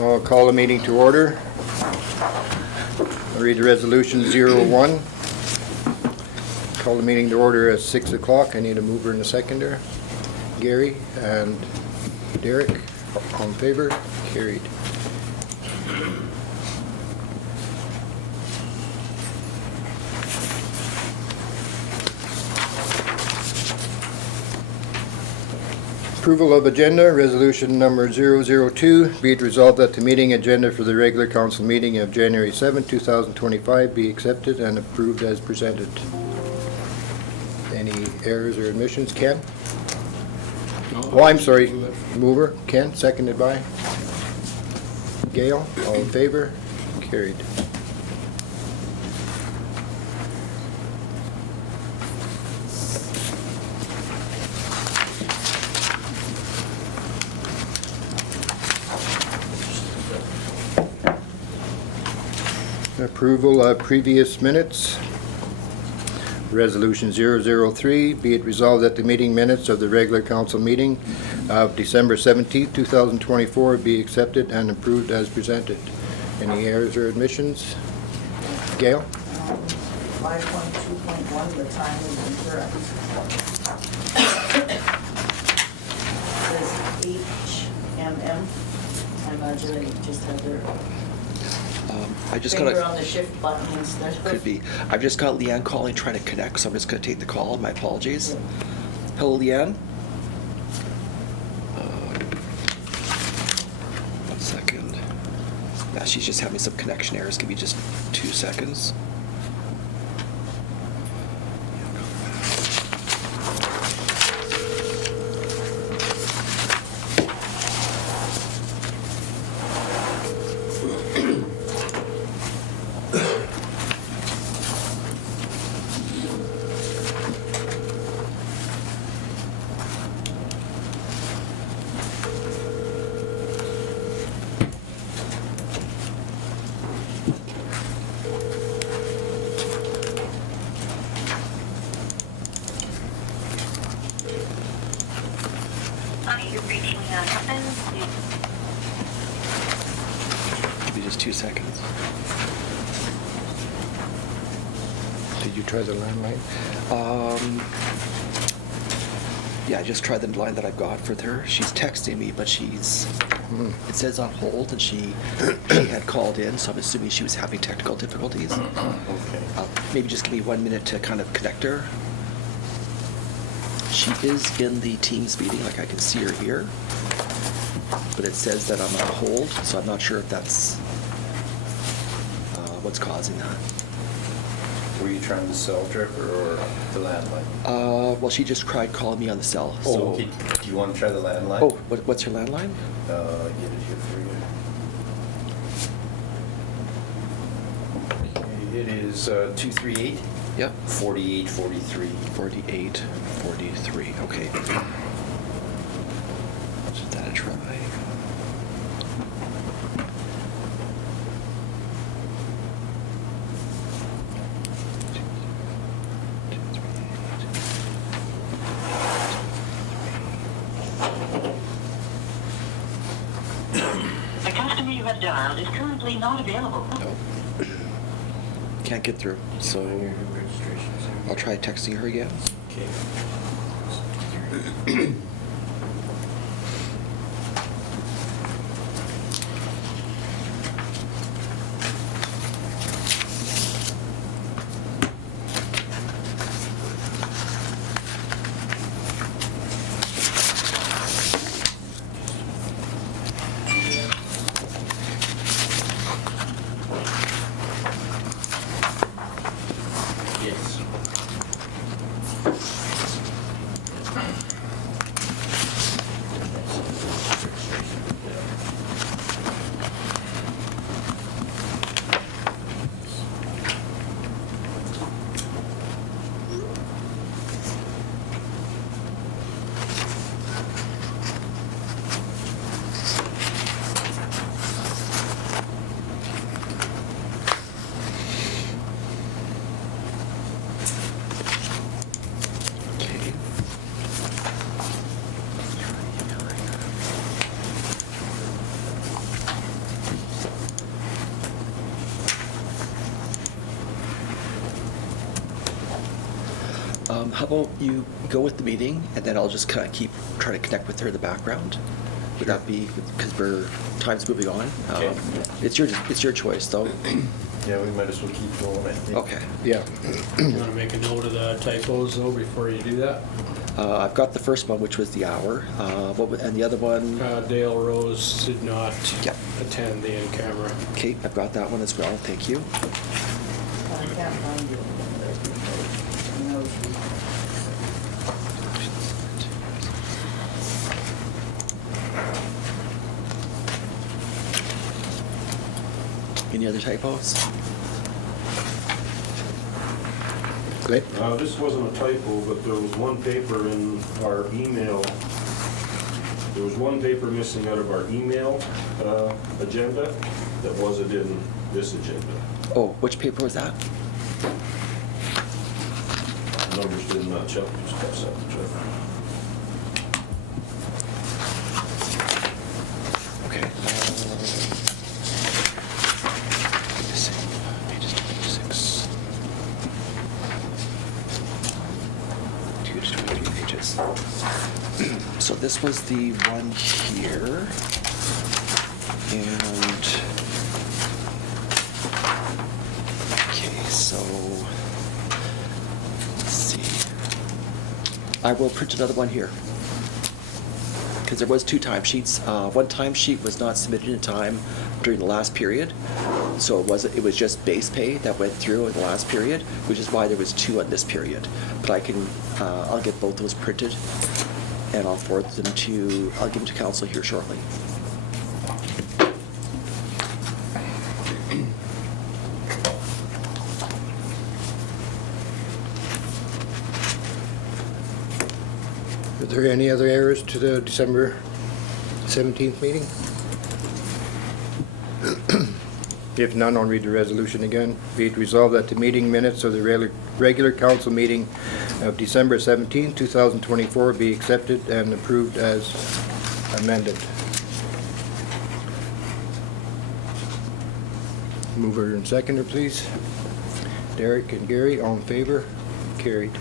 I'll call the meeting to order. I'll read the resolution 01. Call the meeting to order at 6 o'clock. I need a mover and a seconder. Gary and Derek, all in favor? Carried. Approval of agenda, resolution number 002, be it resolved that the meeting agenda for the regular council meeting of January 7, 2025 be accepted and approved as presented. Any errors or omissions? Ken? Oh, I'm sorry. Mover, Ken, seconded by Gail. All in favor? Carried. Approval of previous minutes. Resolution 003, be it resolved that the meeting minutes of the regular council meeting of December 17, 2024 be accepted and approved as presented. Any errors or omissions? Gail? 5.2.1, the time is incorrect. It says HMM. I imagine they just had their I just finger got on the shift button instead of... Could be. I've just got Leanne calling, trying to connect, so I'm just going to take the call. My apologies. Yeah. Hello, Leanne. 1 second. Yeah, she's just having some connection errors. Give me just 2 seconds. Give me just 2 seconds. Did you try the landline? Yeah, I just tried the line that I've got for her. She's texting me, but she's, it says on hold, and she had called in, so I'm assuming she was having technical difficulties. Okay. Maybe just give me 1 minute to kind of connect her. She is in the Teams meeting, like I can see her here, but it says that I'm on hold, so I'm not sure if that's what's causing that. Were you trying the cell tripper or the landline? Well, she just tried calling me on the cell. Oh, so. okay. Do you want to try the landline? Oh, what's your landline? Get it here for you. It is 238. Yep. 4843. 4843. Okay. Let's give that a try. The customer you have dialed is currently not available. No. Can't get through, so I'll try texting her again. Okay. Yes. How about you go with the meeting, and then I'll just kind of try to connect with her in the background? Would that be, because time's moving on? Okay. It's your choice, though. Yeah, we might as well keep going, I think. Okay. Yeah. You want to make a note of the typos though before you do that? I've got the first one, which was the hour, and the other one. Dale Rose did not Yep. attend the in-camera. Okay, I've got that one as well. Thank you. I can't find you. No, Any other typos? Good. This wasn't a typo, but there was one paper in our email. There was one paper missing out of our email agenda that wasn't in this agenda. Oh, which paper was that? Numbers did not check, just pass out the check. Okay. Pages 26. 2 to 23 pages. So this was the one here. And okay, so let's see. I will print another one here. Because there was 2 timesheets. One timesheet was not submitted in time during the last period, so it was just base pay that went through in the last period, which is why there was 2 on this period. But I'll get both those printed, and I'll give them to council here shortly. Are there any other errors to the December 17th meeting? If none, I'll read the resolution again. Be it resolved that the meeting minutes of the regular council meeting of December 17, 2024 be accepted and approved as amended. Mover and seconder, please. Derek and Gary, all in favor? Carried.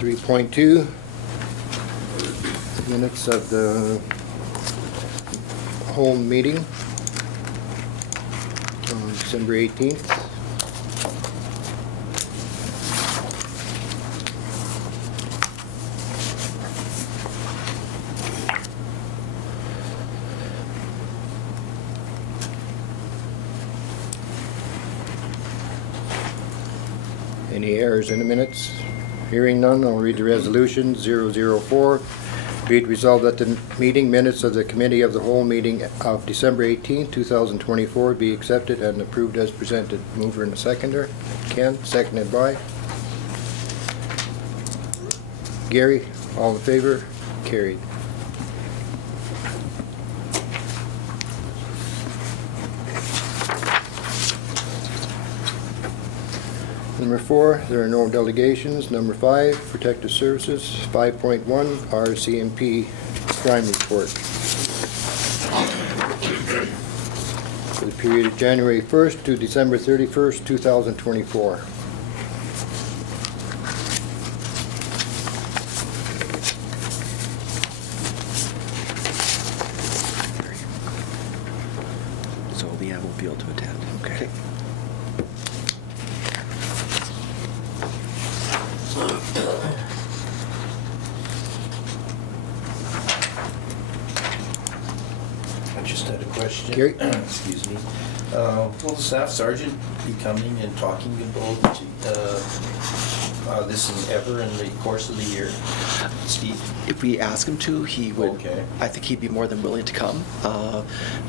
3.2, minutes of the home meeting on December 18th. Any errors in the minutes? Hearing none, I'll read the resolution 004. Be it resolved that the meeting minutes of the Committee of the Whole meeting of December 18, 2024 be accepted and approved as presented. Mover and seconder. Ken, seconded by Gary. All in favor? Carried. Number 4, there are no delegations. Number 5, Protective Services. 5.1, RCMP Crime Report. For the period of January 1st to December 31st, 2024. So Leanne will be able to attend. Okay. I just had a question. Gary? Excuse me. Will the staff sergeant be coming and talking about this and ever in the course of the year? Steve? If we ask him to, he would. Okay. I think he'd be more than willing to come.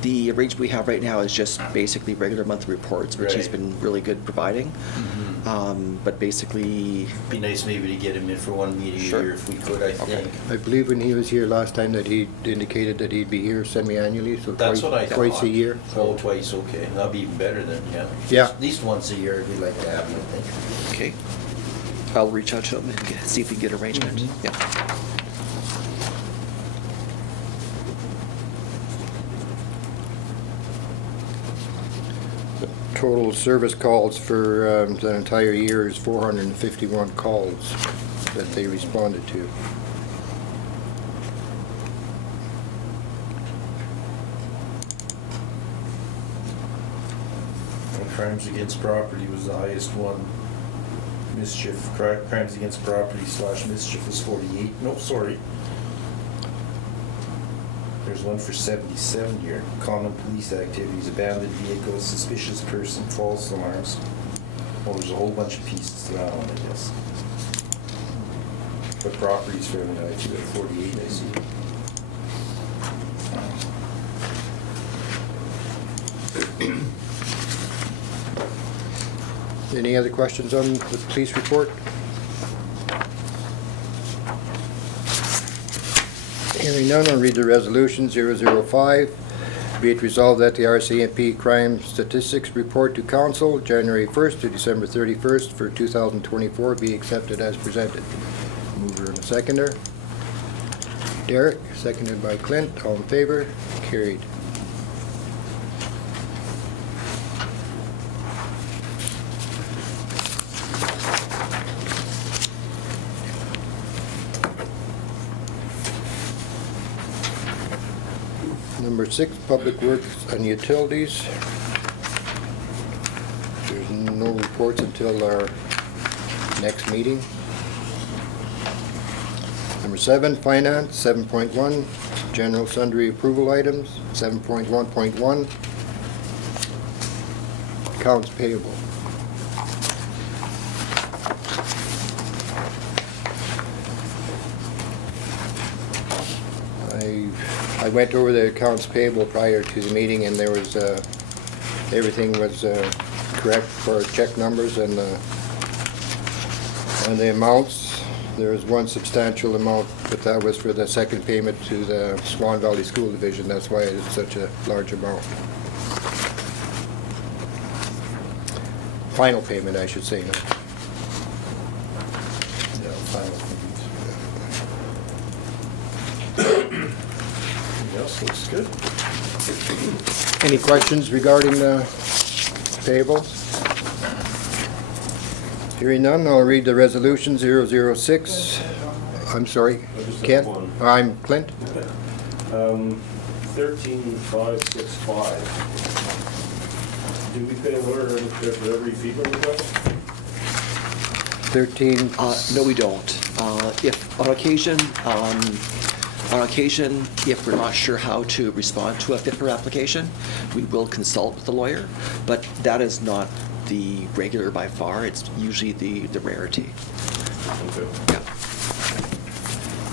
The arrangement we have right now is just basically regular monthly reports, which he's Right. been really good providing. But basically, Be nice maybe to get him in for one meeting a Sure. year if we could, I think. I believe when he was here last time that he indicated that he'd be here semi-annually, so That's what I thought. twice a year. Oh, twice, okay. That'll be even better then, yeah. Yeah. At least once a year, we'd like to have him, I think. okay, I'll reach out to him and see if we can get arrangement. Yeah. Total service calls for the entire year is 451 calls that they responded to. And crimes against property was the highest one. Mischief, crimes against property / mischief was 48. No, sorry. There's one for 77 here. Common police activities, abandoned vehicles, suspicious person, false alarms. Well, there's a whole bunch of pieces to that one, I guess. But property's fairly high too, at 48, I see. Any other questions on the police report? Hearing none, I'll read the resolution 005. Be it resolved that the RCMP Crime Statistics Report to Council, January 1st to December 31st for 2024 be accepted as presented. Mover and a seconder. Derek, seconded by Clint. All in favor? Carried. Number 6, Public Works and Utilities. There's no reports until our next meeting. Number 7, Finance. 7.1, General Sundry Approval Items. 7.1.1, Accounts Payable. I went over the accounts payable prior to the meeting, and there was, everything was correct for check numbers and the amounts. There was one substantial amount, but that was for the second payment to the Swan Valley School Division. That's why it's such a large amount. Final payment, I should say. No? Yeah, final payment. Else looks good. Any questions regarding the payables? Hearing none, I'll read the resolution 006. I'm sorry, I just have Ken? one. I'm Clint. 13565. Do we pay a lawyer for every FEMA request? 13. No, we don't. If on occasion, if we're not sure how to respond to a FIPR application, we will consult with the lawyer, but that is not the regular by far. It's usually the rarity. Okay. Yeah.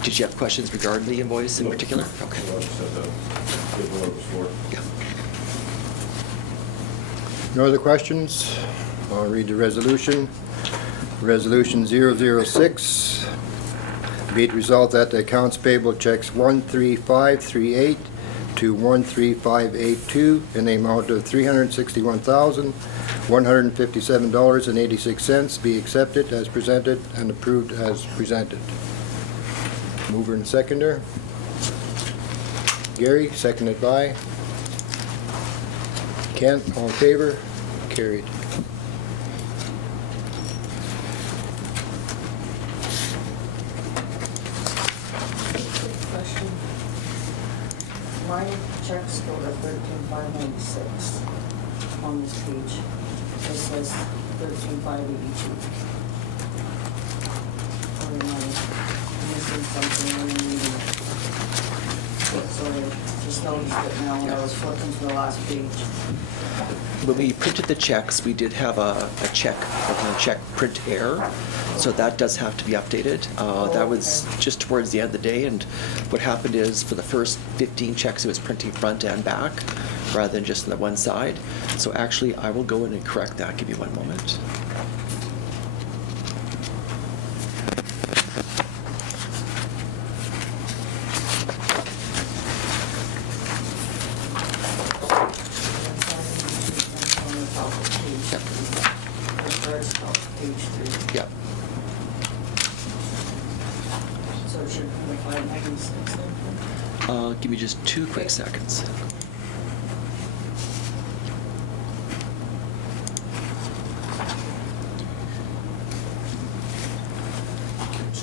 Did you have questions regarding the invoice in No. particular? Well, Okay. I just had to give what it was for. Yeah. No other questions? I'll read the resolution. Resolution 006. Be it resolved that the accounts payable checks 13538 to 13582 in the amount of $361,157.86 be accepted as presented and approved as presented. Mover and seconder. Gary, seconded by Ken. All in favor? Carried. Question. My checks go to 13,596 on this page. This says 13,582. Or am I missing something in the meeting? Sorry, just noticed it now when I was flipping to the last page. When we printed the checks, we did have a check print error, so that does have to be updated. That was just towards the end of the day, and what happened is for the first 15 checks, it was printing front and back rather than just on the one side. So actually, I will go in and correct that. Give me one moment. On the top of page Yep. 3. The first top of page 3. Yeah. So it should be the 596 then? Give me just 2 quick seconds.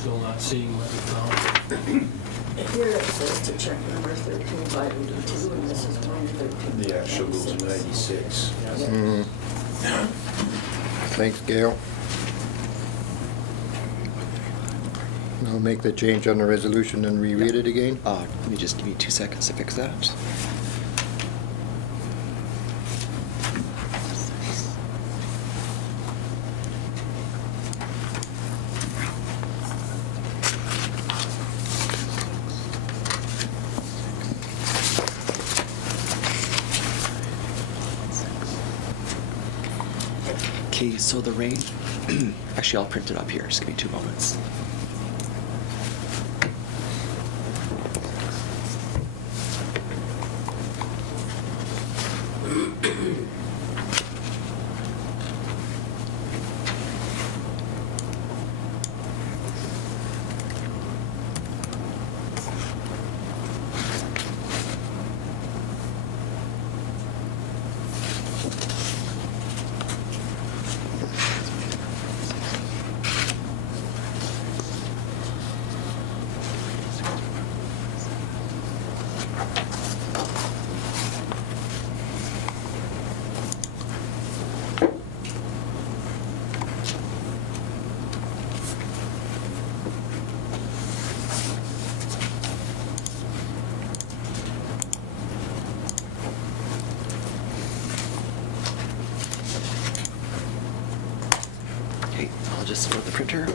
still not seeing what we found. Here it says to check number 13582, and this is 113. The actual goes to 96. Mhm. Thanks, Gail. I'll make the change on the resolution and reread it again. Let me just give me 2 seconds to fix that. Okay, so the range, actually I'll print it up here, just give me 2 moments. Okay, I'll just go to the printer.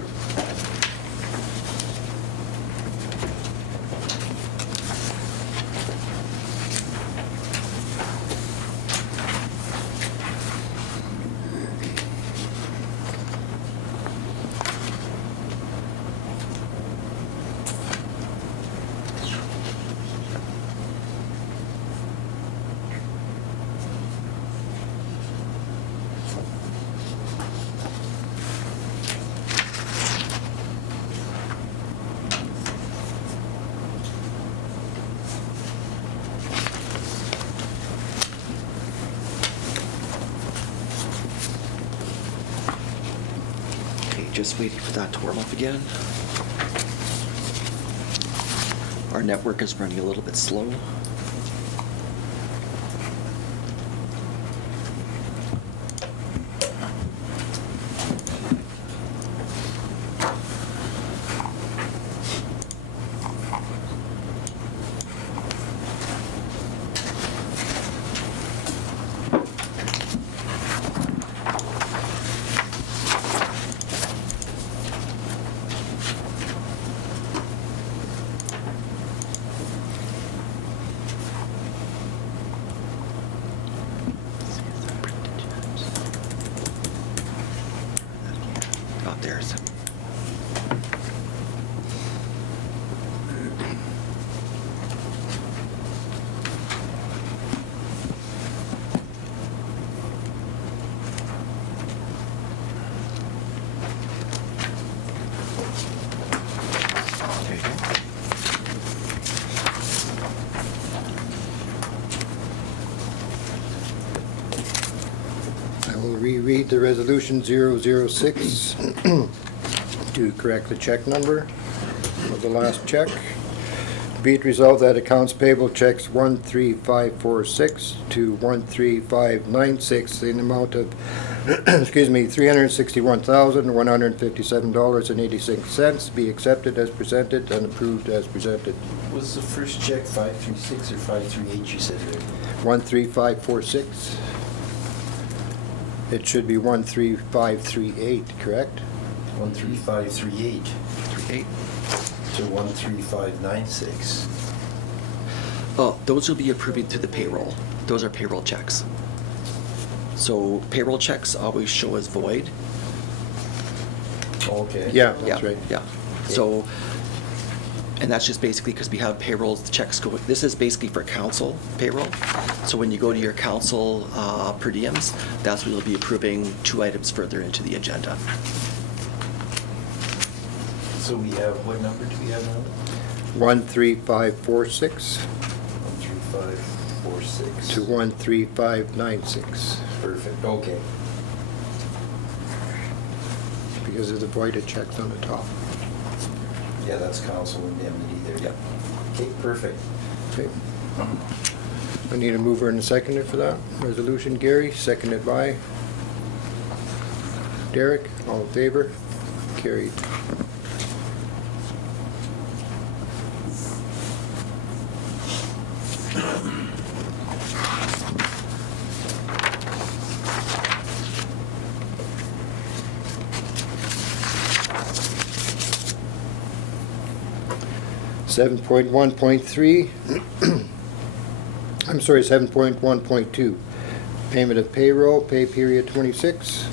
Okay, just waiting for that to warm up again. Our network is running a little bit slow. Oh, there's. There you go. I will reread the resolution 006 to correct the check number of the last check. Be it resolved that accounts payable checks 13546 to 13596 in the amount of $361,157.86 be accepted as presented and approved as presented. Was the first check 536 or 538 you said, right? 13546. It should be 13538, correct? 13538 3-8. to 13596. Oh, those will be approving through the payroll. Those are payroll checks. So payroll checks always show as void. Okay. Yeah, that's Yeah, right. Yeah. So, and that's just basically because we have payrolls, the checks go, this is basically for council payroll. So when you go to your council per diems, that's when you'll be approving 2 items further into the agenda. So we have, what number do we have now? 13546 13546. to 13596 Perfect, okay. because of the voided checks on the top. Yeah, that's council indemnity there. Yep. Okay, perfect. Okay. I need a mover and a seconder for that resolution. Gary, seconded by Derek. All in favor? Carried. Seven point 1.3. I'm sorry, 7.1.2. Payment of payroll, pay period 26.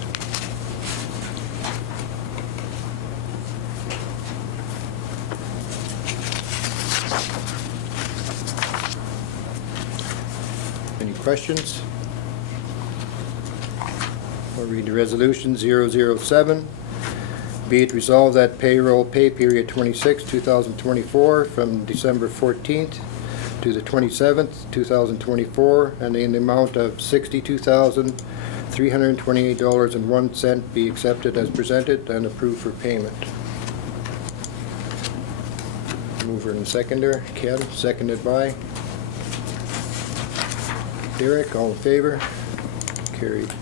Any questions? I'll read the resolution 007. Be it resolved that payroll pay period 26, 2024 from December 14th to the 27th, 2024, and in the amount of $62,328.01 be accepted as presented and approved for payment. Mover and seconder, Ken, seconded by Derek. All in favor? Carried.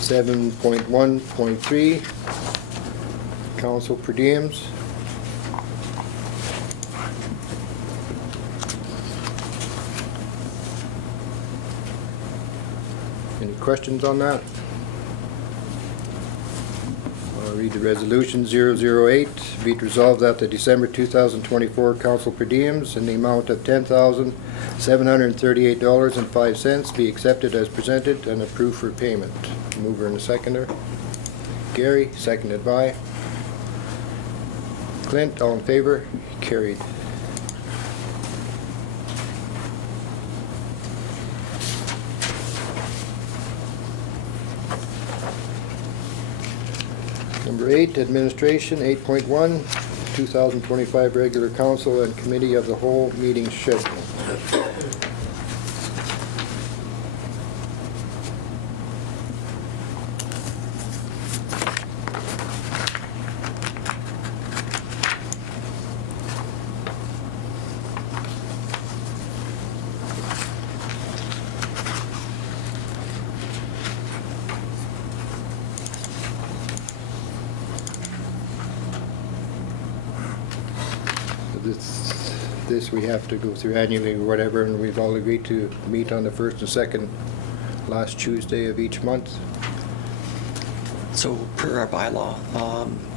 Seven point 1.3, council per diems. Any questions on that? I'll read the resolution 008. Be it resolved that the December 2024 council per diems in the amount of $10,738.05 be accepted as presented and approved for payment. Mover and a seconder. Gary, seconded by Clint. All in favor? Carried. Number 8, administration. 8.1, 2025 regular council and committee of the whole meeting schedule. This we have to go through annually or whatever, and we've all agreed to meet on the first and second last Tuesday of each month. So per our bylaw,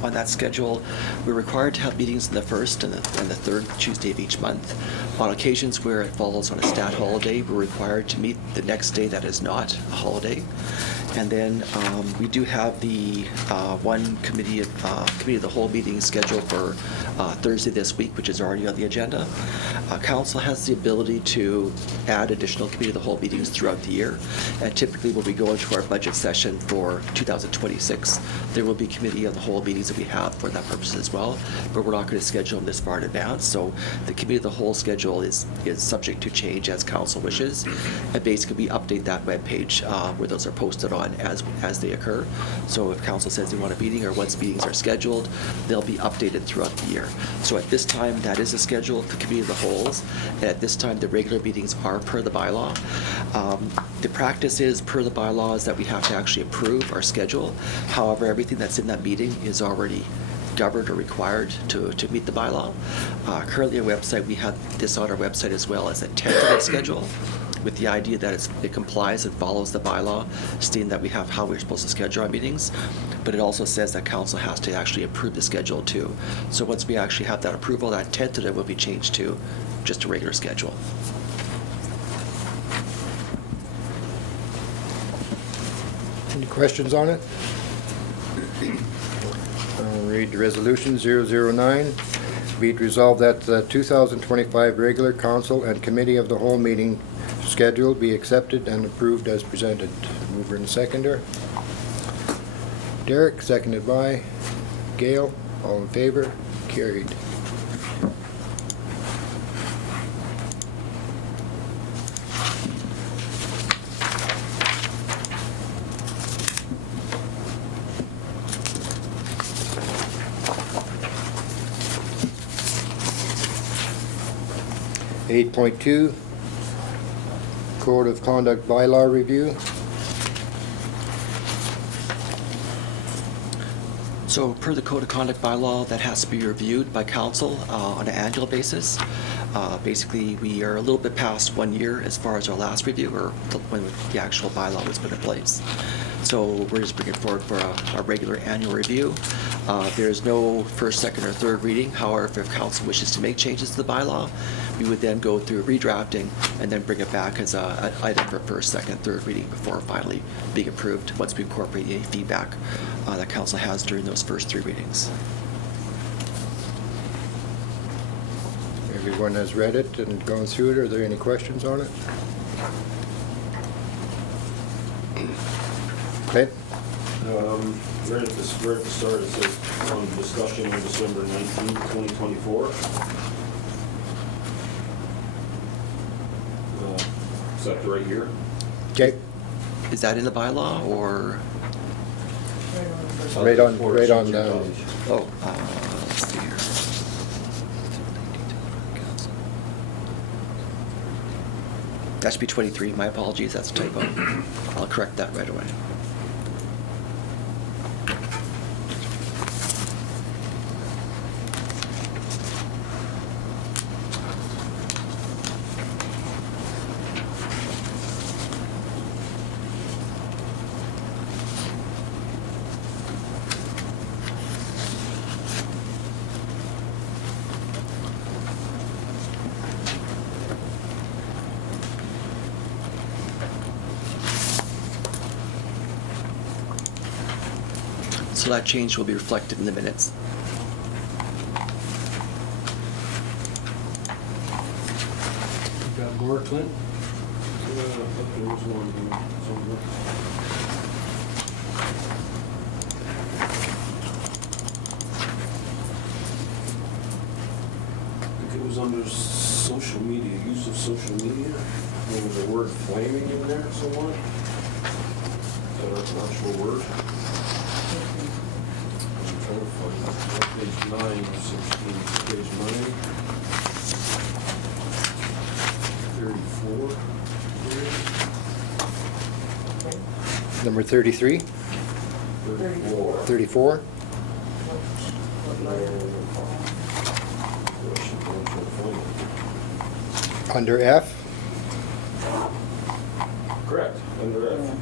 on that schedule, we're required to have meetings on the first and the third Tuesday of each month. On occasions where it falls on a stat holiday, we're required to meet the next day that is not a holiday. And then we do have the one committee of the whole meeting scheduled for Thursday this week, which is already on the agenda. Council has the ability to add additional committee of the whole meetings throughout the year. And typically when we go into our budget session for 2026, there will be committee of the whole meetings that we have for that purpose as well. But we're not going to schedule them this far in advance. So the committee of the whole schedule is subject to change as council wishes. And basically we update that webpage where those are posted on as they occur. So if council says they want a meeting or once meetings are scheduled, they'll be updated throughout the year. So at this time, that is a schedule for committee of the wholes. And at this time, the regular meetings are per the bylaw. The practice is per the bylaws that we have to actually approve our schedule. However, everything that's in that meeting is already governed or required to meet the bylaw. Currently, our website, we have this on our website as well as a tentative schedule, with the idea that it complies and follows the bylaw, stating that we have how we're supposed to schedule our meetings. But it also says that council has to actually approve the schedule too. So once we actually have that approval, that tentative will be changed to just a regular schedule. Any questions on it? I'll read the resolution 009. Be it resolved that the 2025 regular council and committee of the whole meeting schedule be accepted and approved as presented. Mover and seconder. Derek, seconded by Gail. All in favor? Carried. 8.2, Code of Conduct Bylaw Review. So per the Code of Conduct bylaw, that has to be reviewed by council on an annual basis. Basically, we are a little bit past 1 year as far as our last review, or when the actual bylaw was put in place. So we're just bringing it forward for a regular annual review. There's no first, second, or third reading. However, if council wishes to make changes to the bylaw, we would then go through redrafting and then bring it back as an item for first, second, third reading before finally being approved once we incorporate any feedback that council has during those first 3 readings. Everyone has read it and gone through it. Are there any questions on it? Okay. Right at the start, it says on discussion on December 19, 2024. Sector right here. Okay. Is that in the bylaw or? Right on down. Oh, let's see here. That should be 23. My apologies, that's a typo. I'll correct that right away. So that change will be reflected in the minutes. You got more, Clint? I thought there was one here somewhere. I think it was under social media, use of social media. There was a word flaming in there somewhere. Is that an actual word? I'm trying to find it. Page 9 of 16, page 9. 34. Number 33, 34. 34. Under F. Correct, under F.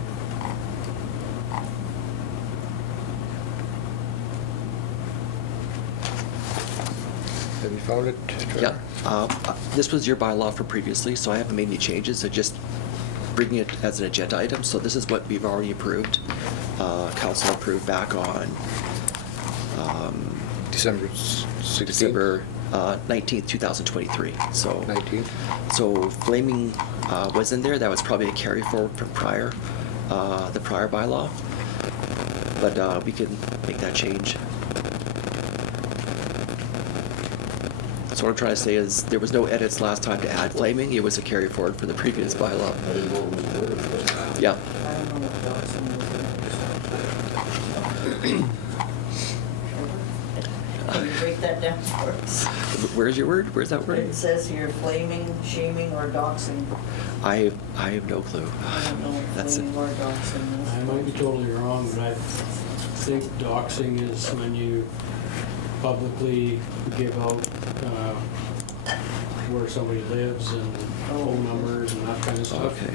Have you found it, Trevor? Yeah. This was your bylaw from previously, so I haven't made any changes. So just bringing it as an agenda item. So this is what we've already approved. Council approved back on December 16th? December 19th, 2023. So 19th. So flaming was in there. That was probably a carry forward from the prior bylaw. But we can make that change. So what I'm trying to say is there was no edits last time to add flaming. It was a carry forward for the previous bylaw. I didn't know it was there. Yeah. I don't know what doxing was. Can you break that down for us? Where's your word? Where's that word? It says here flaming, shaming, or doxing. I have no clue. I don't know what That's flaming or doxing is. I might be totally wrong, but I think doxing is when you publicly give out where somebody lives and phone numbers and that kind of stuff. Okay.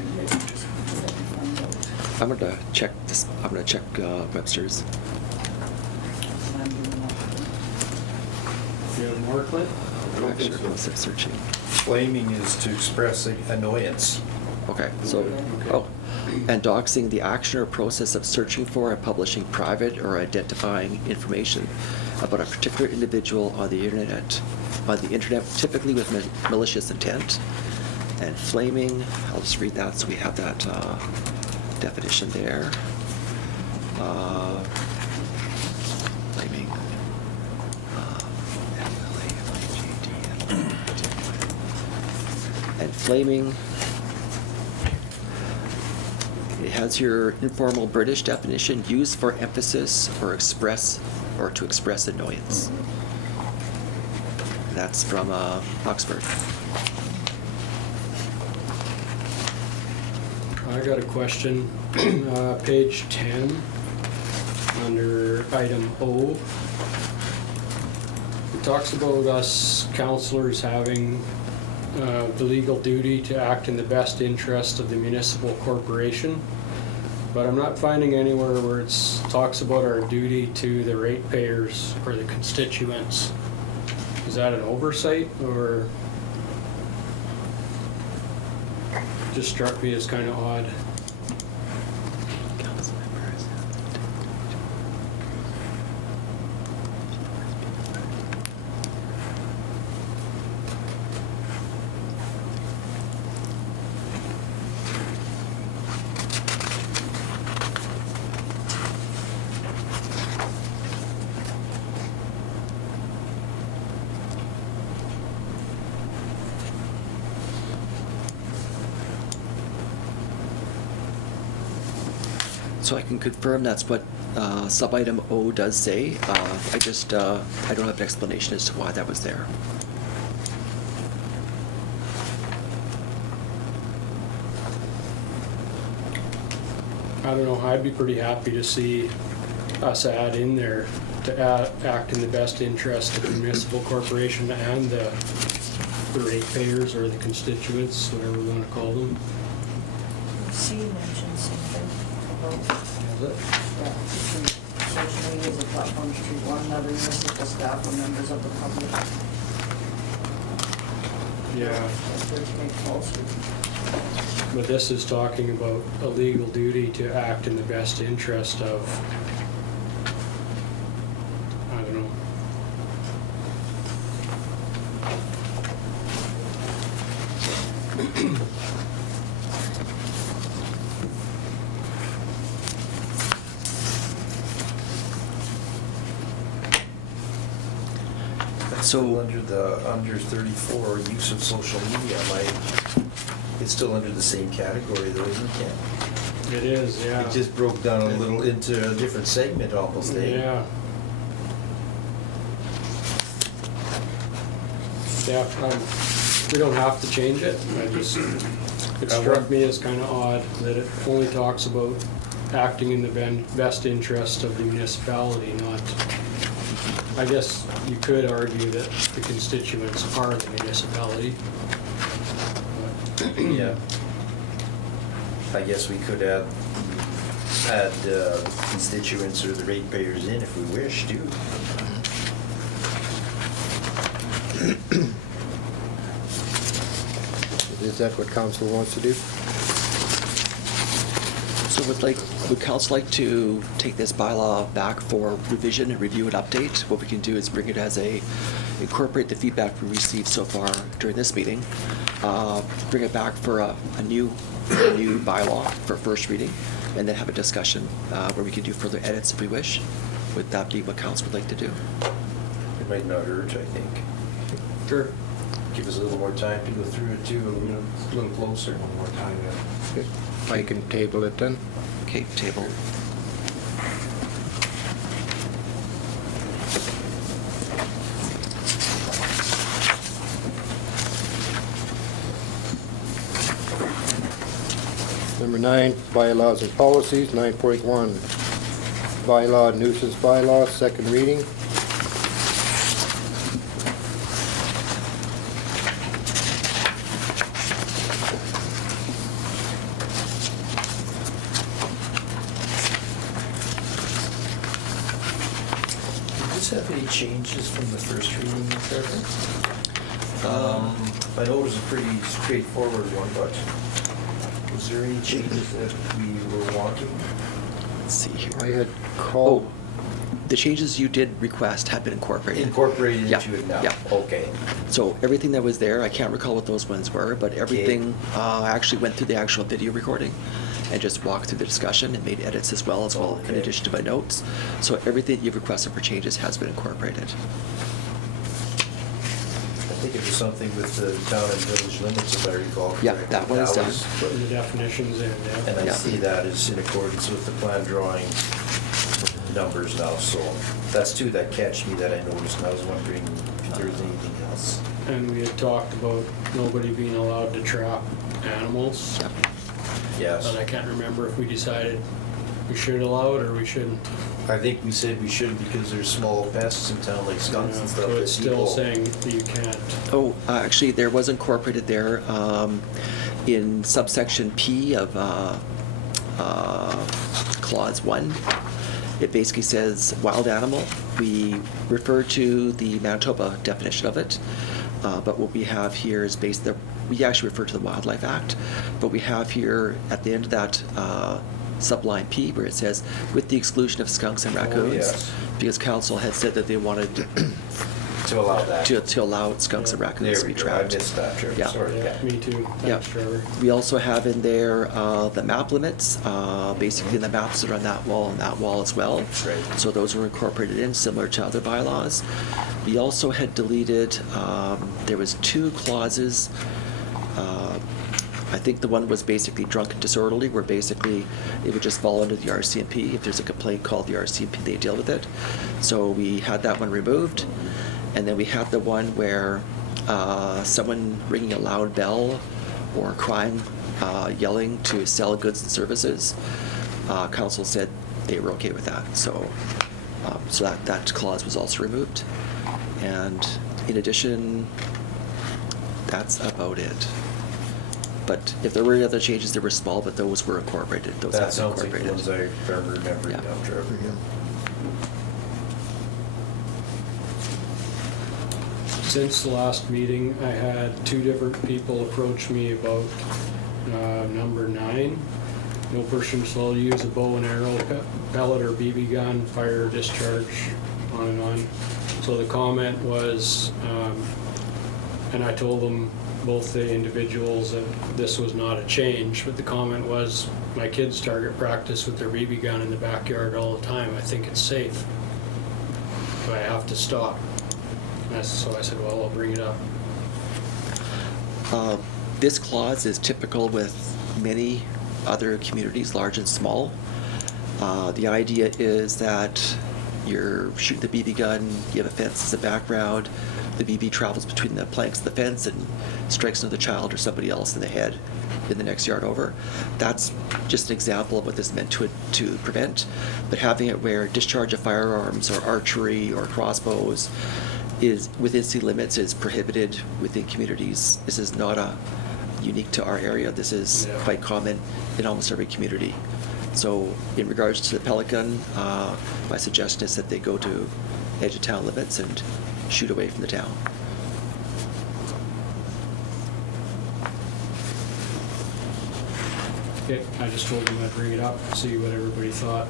I'm gonna check this. I'm gonna check Webster's. I'm doing that. Do you have more, Clint? Actually, process searching. Flaming is to express annoyance. Okay. So, oh, and doxing the action or process of searching for and publishing private or identifying information about a particular individual on the internet, typically with malicious intent. And flaming, I'll just read that so we have that definition there. Flaming. And flaming, it has your informal British definition, used for emphasis or to express annoyance. That's from Oxford. I got a question. Page 10, under item O. It talks about us councillors having the legal duty to act in the best interest of the municipal corporation. But I'm not finding anywhere where it talks about our duty to the ratepayers or the constituents. Is that an oversight, or just struck me as kind of odd? So I can confirm that's what sub-item O does say. I don't have an explanation as to why that was there. I don't know, I'd be pretty happy to see us add in there to act in the best interest of the municipal corporation and the ratepayers or the constituents, whatever we want to call them. C mentioned something about that social media as a platform to treat one another, municipal staff, or members of the public. Yeah, As they're to make falsehood. but this is talking about a legal duty to act in the best interest of, I don't know. That's So- still under 34, use of social media, it's still under the same category though, isn't it? It is, yeah. It just broke down a little into a different segment almost, eh? Yeah. Yeah, we don't have to change it. It struck me as kind of odd that it only talks about acting in the best interest of the municipality, not, I guess you could argue that the constituents are the municipality. Yeah. I guess we could add constituents or the ratepayers in if we wish to. Is that what council wants to do? So would council like to take this bylaw back for revision and review and update? What we can do is bring it as incorporate the feedback we received so far during this meeting, bring it back for a new bylaw for first reading, and then have a discussion where we can do further edits if we wish. Would that be what council would like to do? It might not hurt, I think. Sure. Give us a little more time to go through it too, a little closer. One more time, yeah. Okay. I can table it then. Okay, table. Number 9, bylaws and policies. 9.1, bylaw nuisance bylaw, second reading. Does this have any changes from the first reading, Trevor? I know it was a pretty straightforward one, but was there any changes that we were wanting? Let's see here. I had called, The changes you did request have been incorporated. Incorporated Yeah, into it now? yeah. Okay. So everything that was there, I can't recall what those ones were, but everything, I actually went through the actual video recording and just walked through the discussion and made edits as well, in Okay. addition to my notes. So everything you've requested for changes has been incorporated. I think it was something with the town and village limits, if I recall Yeah, correctly. that one is done. Putting the definitions in, yeah. And I Yeah. see that is in accordance with the plan drawing numbers now, so that's two that catch me that I noticed, and I was wondering if there was anything else. And we had talked about nobody being allowed to trap animals. Yep. Yes. But I can't remember if we decided we should allow it or we shouldn't. I think we said we should because there's small pests in town like skunks and stuff. So that it's still people- saying that you can't. Oh, actually, there was incorporated there in subsection P of clause 1. It basically says wild animal. We refer to the Manitoba definition of it, but what we have here is we actually refer to the Wildlife Act, but we have here at the end of that subline P where it says with the exclusion of skunks and raccoons, yes. because council had said that they wanted To allow that. to allow skunks and raccoons There to we be go. I trapped. missed that, Trevor. Yeah. Sorry. Yeah, me too. Yeah. Thanks, Trevor. We also have in there the map limits, basically the maps that are on that wall and that wall as well. Right. So those were incorporated in, similar to other bylaws. We also had deleted, there was 2 clauses. I think the one was basically drunk and disorderly, where basically it would just fall under the RCMP. If there's a complaint called the RCMP, they deal with it. So we had that one removed. And then we had the one where someone ringing a loud bell or crying, yelling to sell goods and services. Council said they were okay with that. So that clause was also removed. And in addition, that's about it. But if there were any other changes, they were small, but those were incorporated. Those That have been sounds like the incorporated. ones I remember Yeah. now, Trevor. Since the last meeting, I had 2 different people approach me about number 9. No person shall use a bow and arrow, pellet or BB gun, fire or discharge, on and on. So the comment was, and I told them, both the individuals, that this was not a change, but the comment was, my kids target practice with their BB gun in the backyard all the time. I think it's safe. But I have to stop. So I said, well, I'll bring it up. This clause is typical with many other communities, large and small. The idea is that you're shooting the BB gun, you have a fence as a background, the BB travels between the planks of the fence and strikes another child or somebody else in the head in the next yard over. That's just an example of what this is meant to prevent. But having it where discharge of firearms or archery or crossbows is within city limits is prohibited within communities. This is not unique to our area. This is quite common in almost every community. So in regards to the pellet gun, my suggestion is that they go to edge of town limits and shoot away from the town. Okay, I just told them I'd bring it up, see what everybody thought.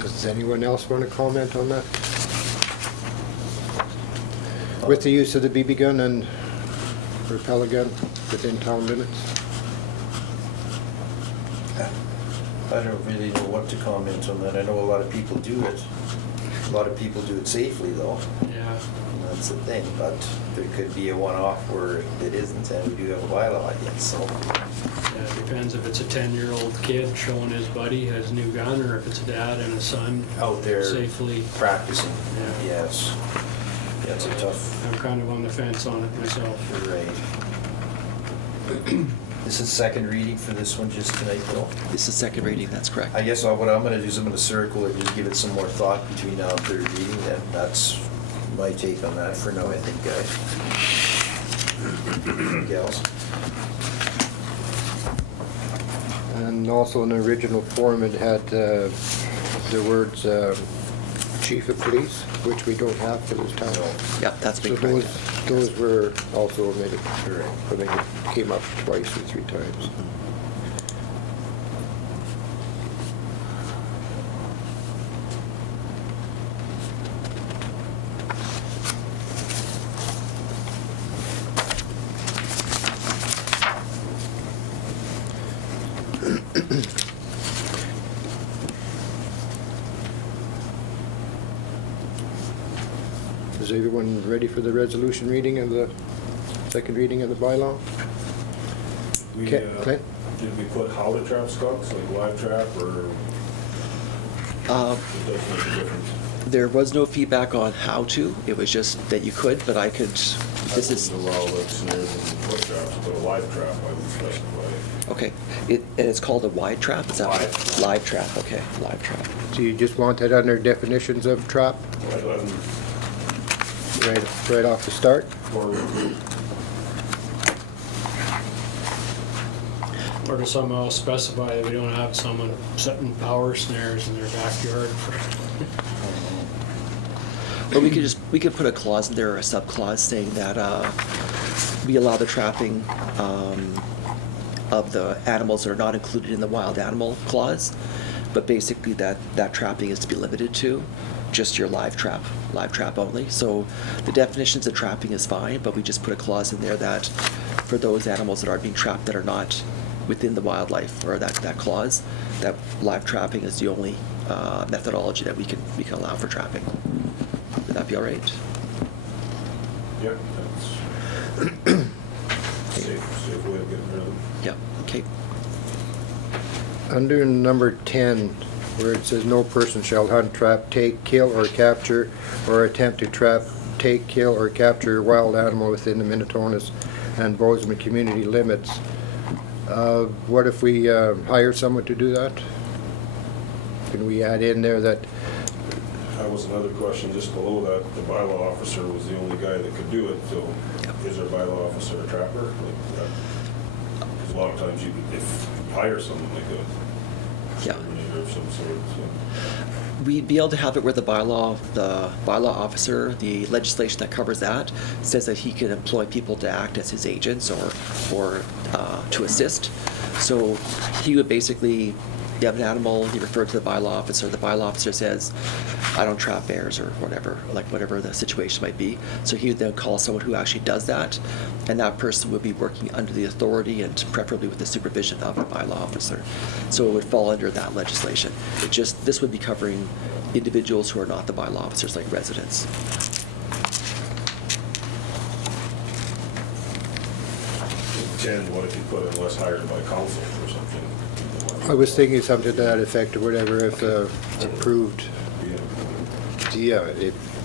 Does anyone else want to comment on that? With the use of the BB gun and pellet gun within town limits? I don't really know what to comment on that. I know a lot of people do it. A lot of people do it safely, though. Yeah, That's the thing, but there could be a one-off where it isn't, and we do have a bylaw against, so. yeah, it depends if it's a 10-year-old kid showing his buddy his new gun, or if it's a dad and a son Out there safely. practicing, Yeah. yes. Yeah, it's a tough, I'm kind of on the fence on it myself. you're right. This is second reading for this one just tonight, though. This is second reading, that's correct. I guess what I'm gonna do is I'm gonna circle it and just give it some more thought between now and third reading, then that's my take on that for now, I think, guys. Gals? And also in the original form, it had the words chief of police, which we don't have for this town. No. Yeah, that's So been corrected. those were also omitted. Correct. I think it came up twice or 3 times. Is everyone ready for the resolution reading of the second reading of the bylaw? We, Clint? did we put how to trap skunks, like live trap, or Uh, it doesn't make a difference? There was no feedback on how to, it was just that you could, but I could, this is, I wouldn't allow like snares and foot traps, but a live trap I would specify. okay. And it's called a wide trap, is that? Live. Live trap, okay, live trap. Do you just want that under definitions of trap, right off the start? Or to somehow specify that we don't have someone setting power snares in their backyard for, Or we could put a clause in there, or a sub-clause saying that we allow the trapping of the animals that are not included in the wild animal clause, but basically that trapping is to be limited to just your live trap only. So the definitions of trapping is fine, but we just put a clause in there that for those animals that are being trapped that are not within the wildlife, or that clause, that live trapping is the only methodology that we can allow for trapping. Would that be all right? Yeah, that's safe way of getting rid of them. Yeah, okay. Under number 10, where it says no person shall hunt, trap, take, kill, or capture, or attempt to trap, take, kill, or capture a wild animal within the Minitonas and Bowsman community limits. What if we hire someone to do that? Can we add in there that, That was another question just below that. The bylaw officer was the only guy that could do it, so is our bylaw officer a trapper? Because a lot of times if you hire someone like a exterminator of some sort, so. We'd be able to have it where the bylaw officer, the legislation that covers that, says that he can employ people to act as his agents or to assist. So he would basically, you have an animal, you refer to the bylaw officer says, I don't trap bears or whatever, like whatever the situation might be. So he would then call someone who actually does that, and that person would be working under the authority and preferably with the supervision of the bylaw officer. So it would fall under that legislation. This would be covering individuals who are not the bylaw officers, like residents. 10, what if you put unless hired by council or something? I was thinking something to that effect or whatever, if approved. Yeah,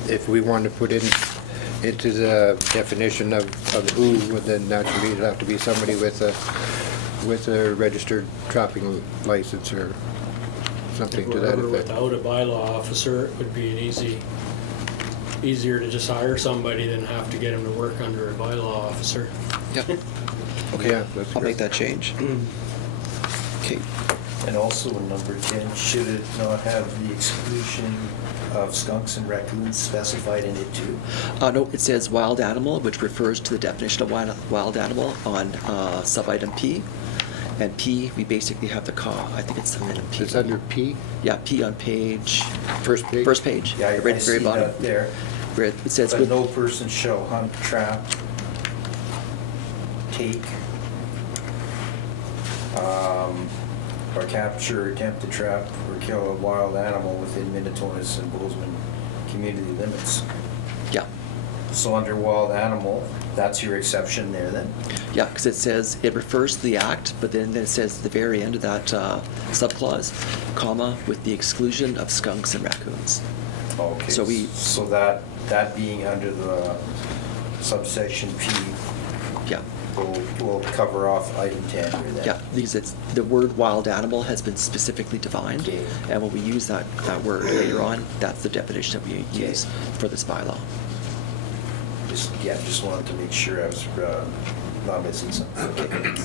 if we wanted to put into the definition of who, then naturally it'd have to be somebody with a registered trapping license or something to that whoever effect. without a bylaw officer, it would be easier to just hire somebody than have to get him to work under a bylaw officer. Yep. Okay, Yeah, that's I'll good. make that change. Okay. And also in number 10, should it not have the exclusion of skunks and raccoons specified in it too? No, it says wild animal, which refers to the definition of wild animal on sub-item P. And P, we basically have the I think it's under P. It's under P, Yeah, P on page, first page? first page. Yeah, right I at the see very bottom. that there. Where it says, But no person shall hunt, trap, take, or capture, attempt to trap, or kill a wild animal within Minitonas and Bowsman community limits. yeah, So under wild animal, that's your exception there then? yeah, because it says, it refers to the act, but then it says at the very end of that subclause, comma, with the exclusion of skunks and raccoons. Okay. So we- So that being under the subsection P Yeah, will cover off item 10 here then? yeah, because the word wild animal has been specifically defined, Okay. and when we use that word later on, that's the definition that we Okay. use for this bylaw. Just wanted to make sure I was not missing something.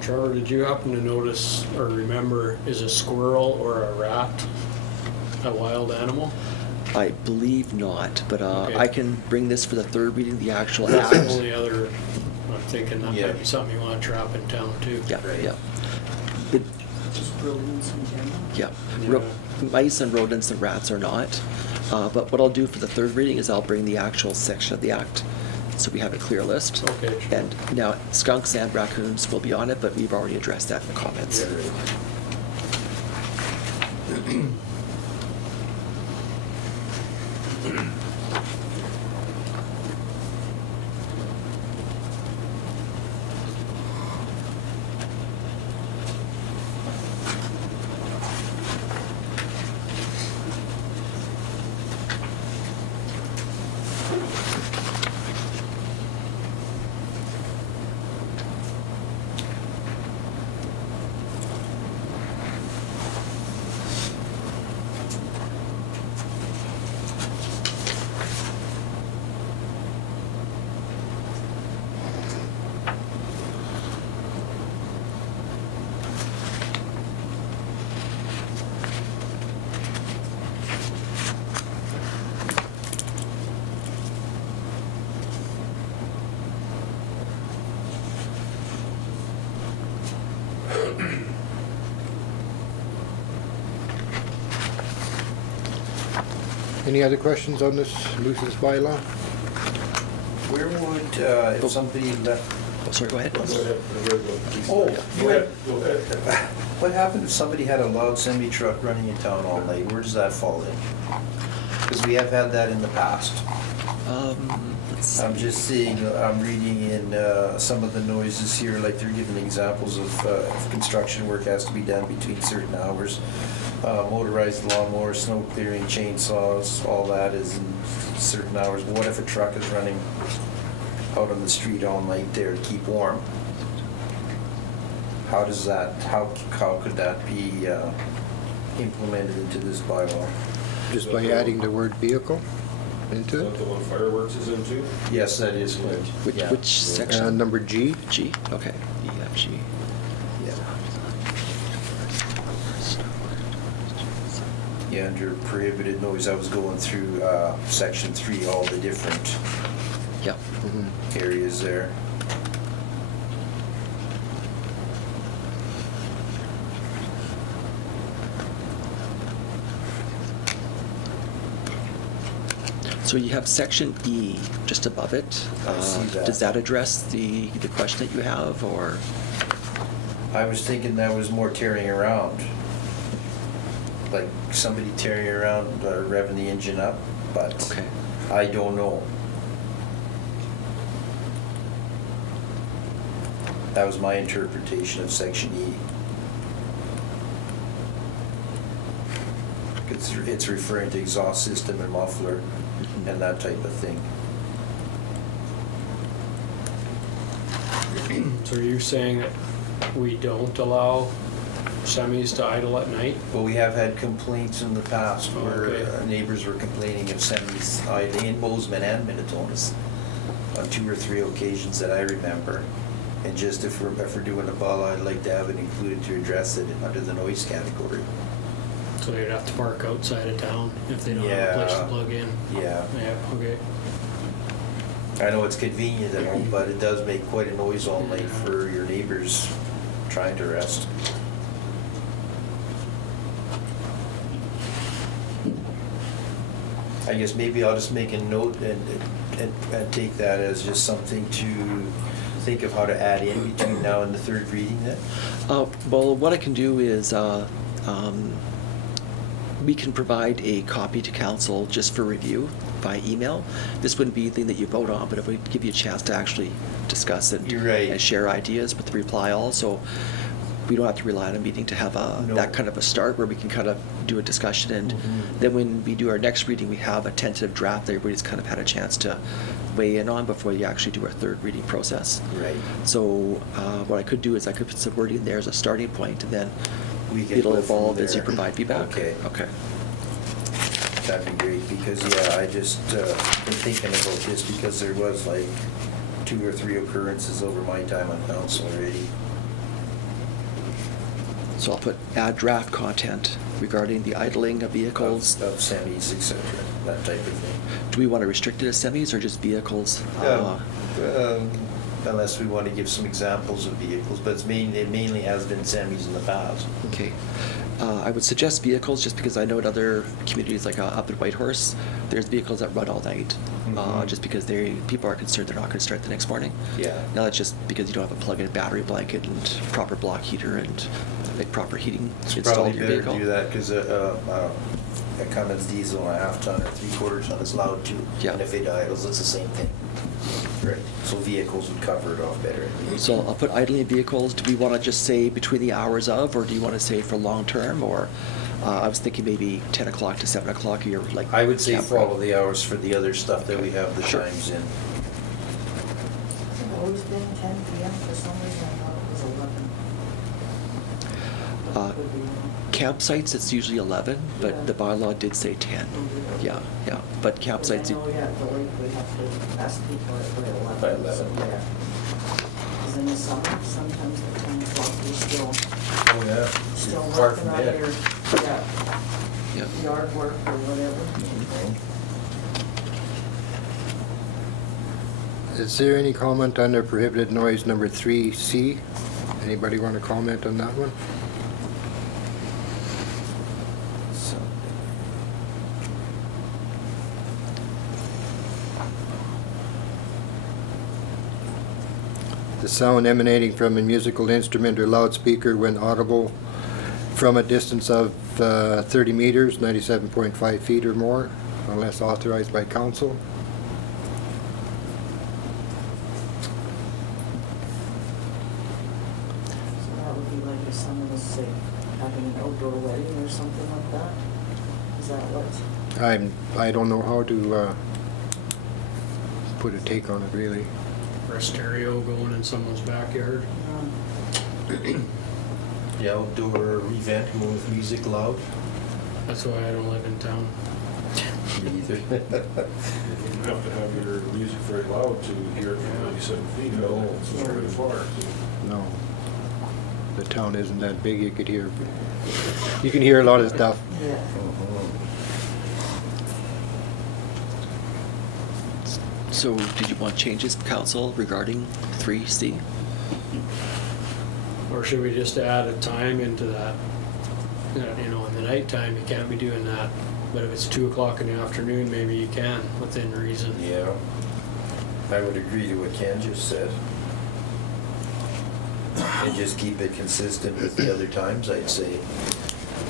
Trevor, did you happen to notice or remember, is a squirrel or a rat a wild animal? I believe not, but Okay. I can bring this for the third reading, the actual That's the act. only other, I'm thinking that Yeah. might be something you want to trap in town too. Yeah, Right. yeah. It- Just rodents in general. Yeah, Yeah. mice and rodents and rats are not. But what I'll do for the third reading is I'll bring the actual section of the act, so we have a clear list. Okay. And now skunks and raccoons will be on it, but we've already addressed that in the comments. Yeah, right. Any other questions on this nuisance bylaw? Where would, if somebody left, Oh, sorry, go ahead. Go ahead. oh, Go ahead, go ahead. what happened if somebody had a loud semi-truck running in town all night? Where does that fall in? Because we have had that in the past. Let's see. I'm just seeing, I'm reading in some of the noises here, like they're giving examples of if construction work has to be done between certain hours. Motorized lawnmowers, snow clearing, chainsaws, all that is in certain hours. What if a truck is running out on the street all night there to keep warm? How does that, how could that be implemented into this bylaw? Just by adding the word vehicle into Is it? that the one fireworks is into? Yes, that is good. Which section? Number G. G? Okay. E, F, G. Yeah, under prohibited noise, I was going through section 3, all the different Yeah. areas there. So you have section E just above it. I see that. Does that address the question that you have, or? I was thinking that was more tearing around. Like somebody tearing around, revving the engine up, but Okay. I don't know. That was my interpretation of section E. It's referring to exhaust system and muffler and that type of thing. So are you saying that we don't allow semis to idle at night? Well, we have had complaints in the past where Okay. neighbors were complaining of semis in Bowsman and Minitonas on 2 or 3 occasions that I remember. And just if we're doing a bylaw, I'd like to have it included to address it under the noise category. So they'd have to park outside of town if they don't have a place to Yeah. plug in? Yeah, Yeah, okay. I know it's convenient at home, but it does make quite a noise all night for your neighbors trying to rest. I guess maybe I'll just make a note and take that as just something to think of how to add in between now and the 3rd reading then. Well, what I can do is, we can provide a copy to council just for review by email. This wouldn't be anything that you vote on, but it would give you a chance to actually discuss it. You're right. And share ideas with the reply all, so we don't have to rely on a meeting to have No. that kind of a start where we can kind of do a discussion, and Mhm. then when we do our next reading, we have a tentative draft that everybody's kind of had a chance to weigh in on before you actually do our 3rd reading process. Right. So what I could do is I could put some wording in there as a starting point, and then We can it'll go from evolve as you there. provide feedback. Okay. Okay. That'd be great, because, yeah, I just been thinking about this because there was like 2 or 3 occurrences over my time on council already. So I'll put add draft content regarding the idling of vehicles. Of semis, et cetera, that type of thing. Do we want to restrict it to semis or just vehicles? Unless we want to give some examples of vehicles, but it mainly has been semis in the past. Okay. I would suggest vehicles just because I know in other communities like up at Whitehorse, there's vehicles that run all night. Mhm. Just because people are concerned they're not going to start the next morning. Yeah. Now that's just because you don't have a plug-in battery blanket and proper block heater and like proper heating It's installed probably in your better vehicle. to do that, because a Cummins diesel and a 1/2 ton or 3/4 ton is loud too. Yeah. And if it idles, it's the same thing. Right. So vehicles would cover it off better. So I'll put idling vehicles. Do we want to just say between the hours of, or do you want to say for long term, or I was thinking maybe 10 o'clock to 7 o'clock, or you're like. I would say campground. follow the hours for the other stuff that we have the Sure. times in. It's always been 10 PM for some reason, I thought it was 11. But Uh, it could be wrong. Campsites, it's usually 11, but Yeah. the bylaw did say 10. Mhm. Yeah, yeah, but campsites, I know, yeah, the lake, we have to ask people at 11. By 11. So, yeah. 'Cause in the summer, sometimes at 10 o'clock, we're still Oh, yeah. Far working from on bed. your, yeah, yeah. yard work or whatever. Is there any comment under prohibited noise number 3C? Anybody want to comment on that one? So, The sound emanating from a musical instrument or loudspeaker when audible from a distance of 30 meters, 97.5 feet or more, unless authorized by council. So that would be like if someone was, say, having an outdoor wedding or something like that? Is that what? I don't know how to put a take on it, really. Or a stereo going in someone's backyard. The outdoor event going with music loud? That's why I don't live in town. Me either. You don't have to have your music very loud to hear it from 97 feet. No. It's very far. No. The town isn't that big, you can hear a lot of stuff. Yeah. So did you want changes, council, regarding 3C? Or should we just add a time into that? You know, in the nighttime, you can't be doing that. But if it's 2 o'clock in the afternoon, maybe you can, within reason. Yeah. I would agree to what Ken just said. And just keep it consistent with the other times, I'd say.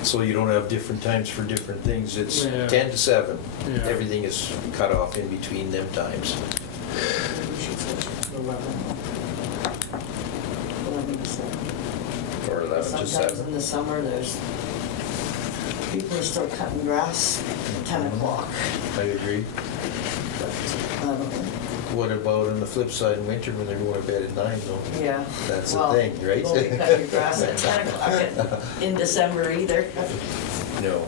So you don't have different times for different things. It's Yeah. 10 to 7. Yeah. Everything is cut off in between them times. Maybe we should say 11. 11 to 7. Or 11 to Sometimes 7. in the summer, there's, people are still cutting grass at 10 o'clock. I agree. But, I don't know. What about on the flip side in winter when they're going to bed at 9 though? Yeah. That's the Well, thing, right? You won't be cutting your grass at 10 o'clock in December either. No.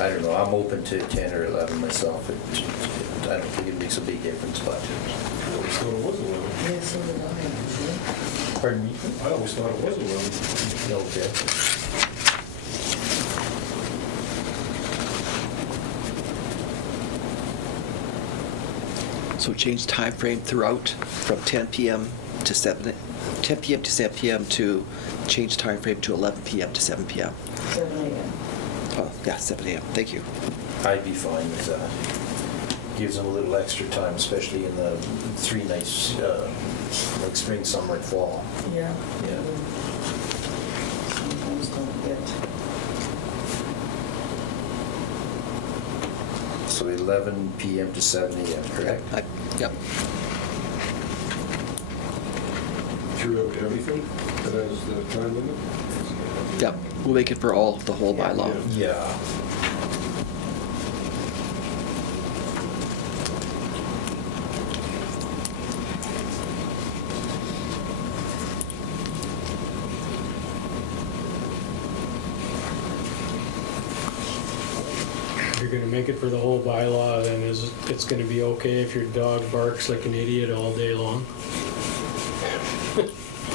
I don't know, I'm open to 10 or 11 myself. I don't think it makes a big difference, but. I always thought it was 11. Yeah, so did I, actually. Pardon me? I always thought it was 11. Okay. So change time frame throughout from 10 p.m. to 7 p.m. to change time frame to 11 p.m. to 7 p.m. 7 a.m. Oh, yeah, 7 a.m. Thank you. I'd be fine with that. Gives them a little extra time, especially in the 3 nights, like spring, summer, and fall. Yeah. Yeah. Sometimes don't get. So 11 p.m. to 7 a.m., correct? Yep. Throughout everything, that is the time limit? Yep. We'll make it for all, the whole bylaw. Yeah. If you're gonna make it for the whole bylaw, then it's gonna be okay if your dog barks like an idiot all day long?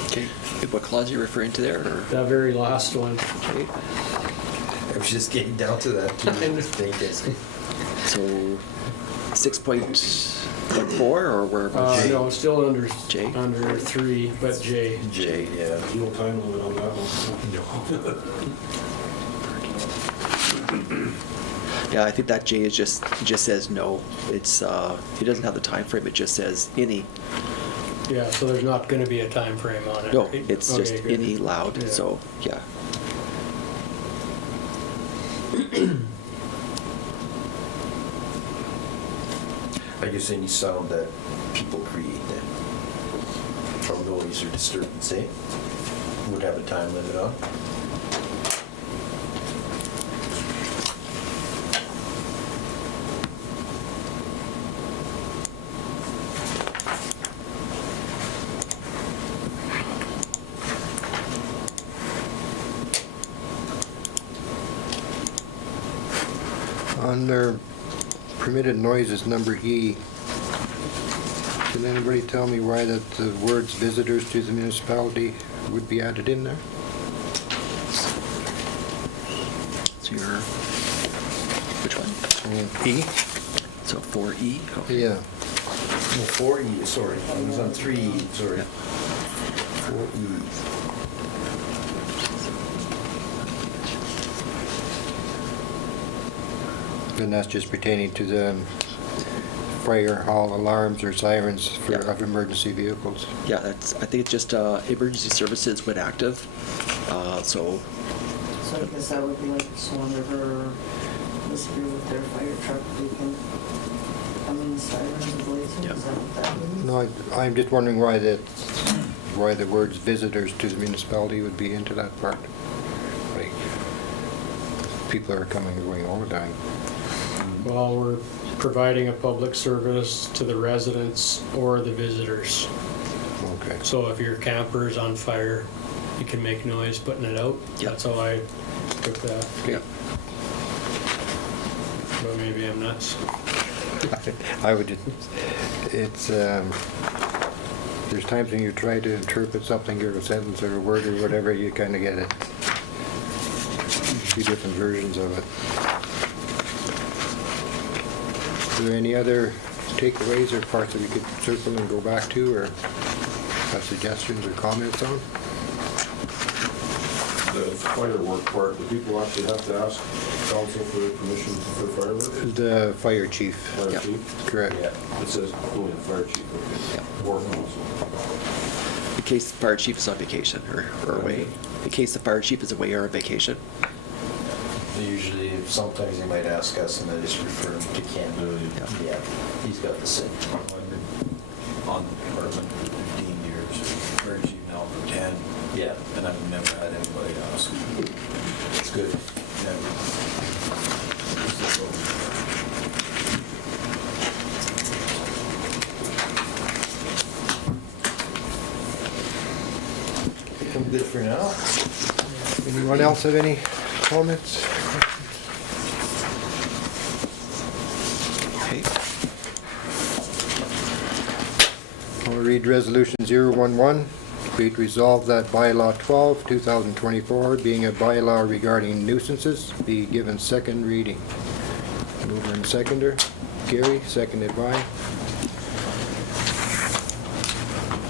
Okay. What clause are you referring to there? Or? That very last one. Okay. I was just getting down to that too. Thank you. So 6.4 or where? No, it's still under J? under 3, but J. J, yeah. There's no time limit on that one. Yeah, I think that J is just says no. It's it doesn't have the time frame. It just says any. Yeah, so there's not gonna be a time frame on it. No, right? it's Okay, just good. any loud. Yeah. So yeah. I guess any sound that people create then, from noise or disturbance, eh? Would have a time limit on. On their permitted noises, number E, can anybody tell me why that the words visitors to the municipality would be added in there? So you're which one? E? So 4E. Okay. Yeah. No, 4E, sorry. I was on 3E, sorry. Yeah. 4E. Then that's just pertaining to the fire hall alarms or sirens for Yeah. of emergency vehicles. Yeah, that's, I think it's just emergency services when active. So, So I guess that would be like Swan River was here with their fire truck, they can come in sirens blazing, Yeah. is that what that means? No, I'm just wondering why the words visitors to the municipality would be into that part. Like, people are coming and going all the time. Well, we're providing a public service to the residents or the visitors. Okay. So if your camper is on fire, you can make noise putting it out. Yeah. That's how I took that, yeah. but maybe I'm nuts. I would just, it's, there's times when you try to interpret something or a sentence or a word or whatever, you kind of get it. Two different versions of it. Are there any other takeaways or parts that we could circle and go back to, or have suggestions or comments on? The firework part, do people actually have to ask council for permission for fireworks? The fire chief, Fire Yeah. chief? correct. It says only the fire chief, okay. Or council. In case the fire chief is on vacation or away. In case the fire chief is away or on vacation. Usually, sometimes they might ask us and I just refer them to Ken. Yeah. Yeah, he's got the same. I've been on the department for 15 years, very cheap now for 10, Yeah. and I've never had anybody ask. It's good. I'm good for now. Anyone else have any comments? Okay. I'll read Resolution 011. Be it resolved that bylaw 12, 2024, being a bylaw regarding nuisances, be given second reading. Mover and seconder. Gary, seconded by.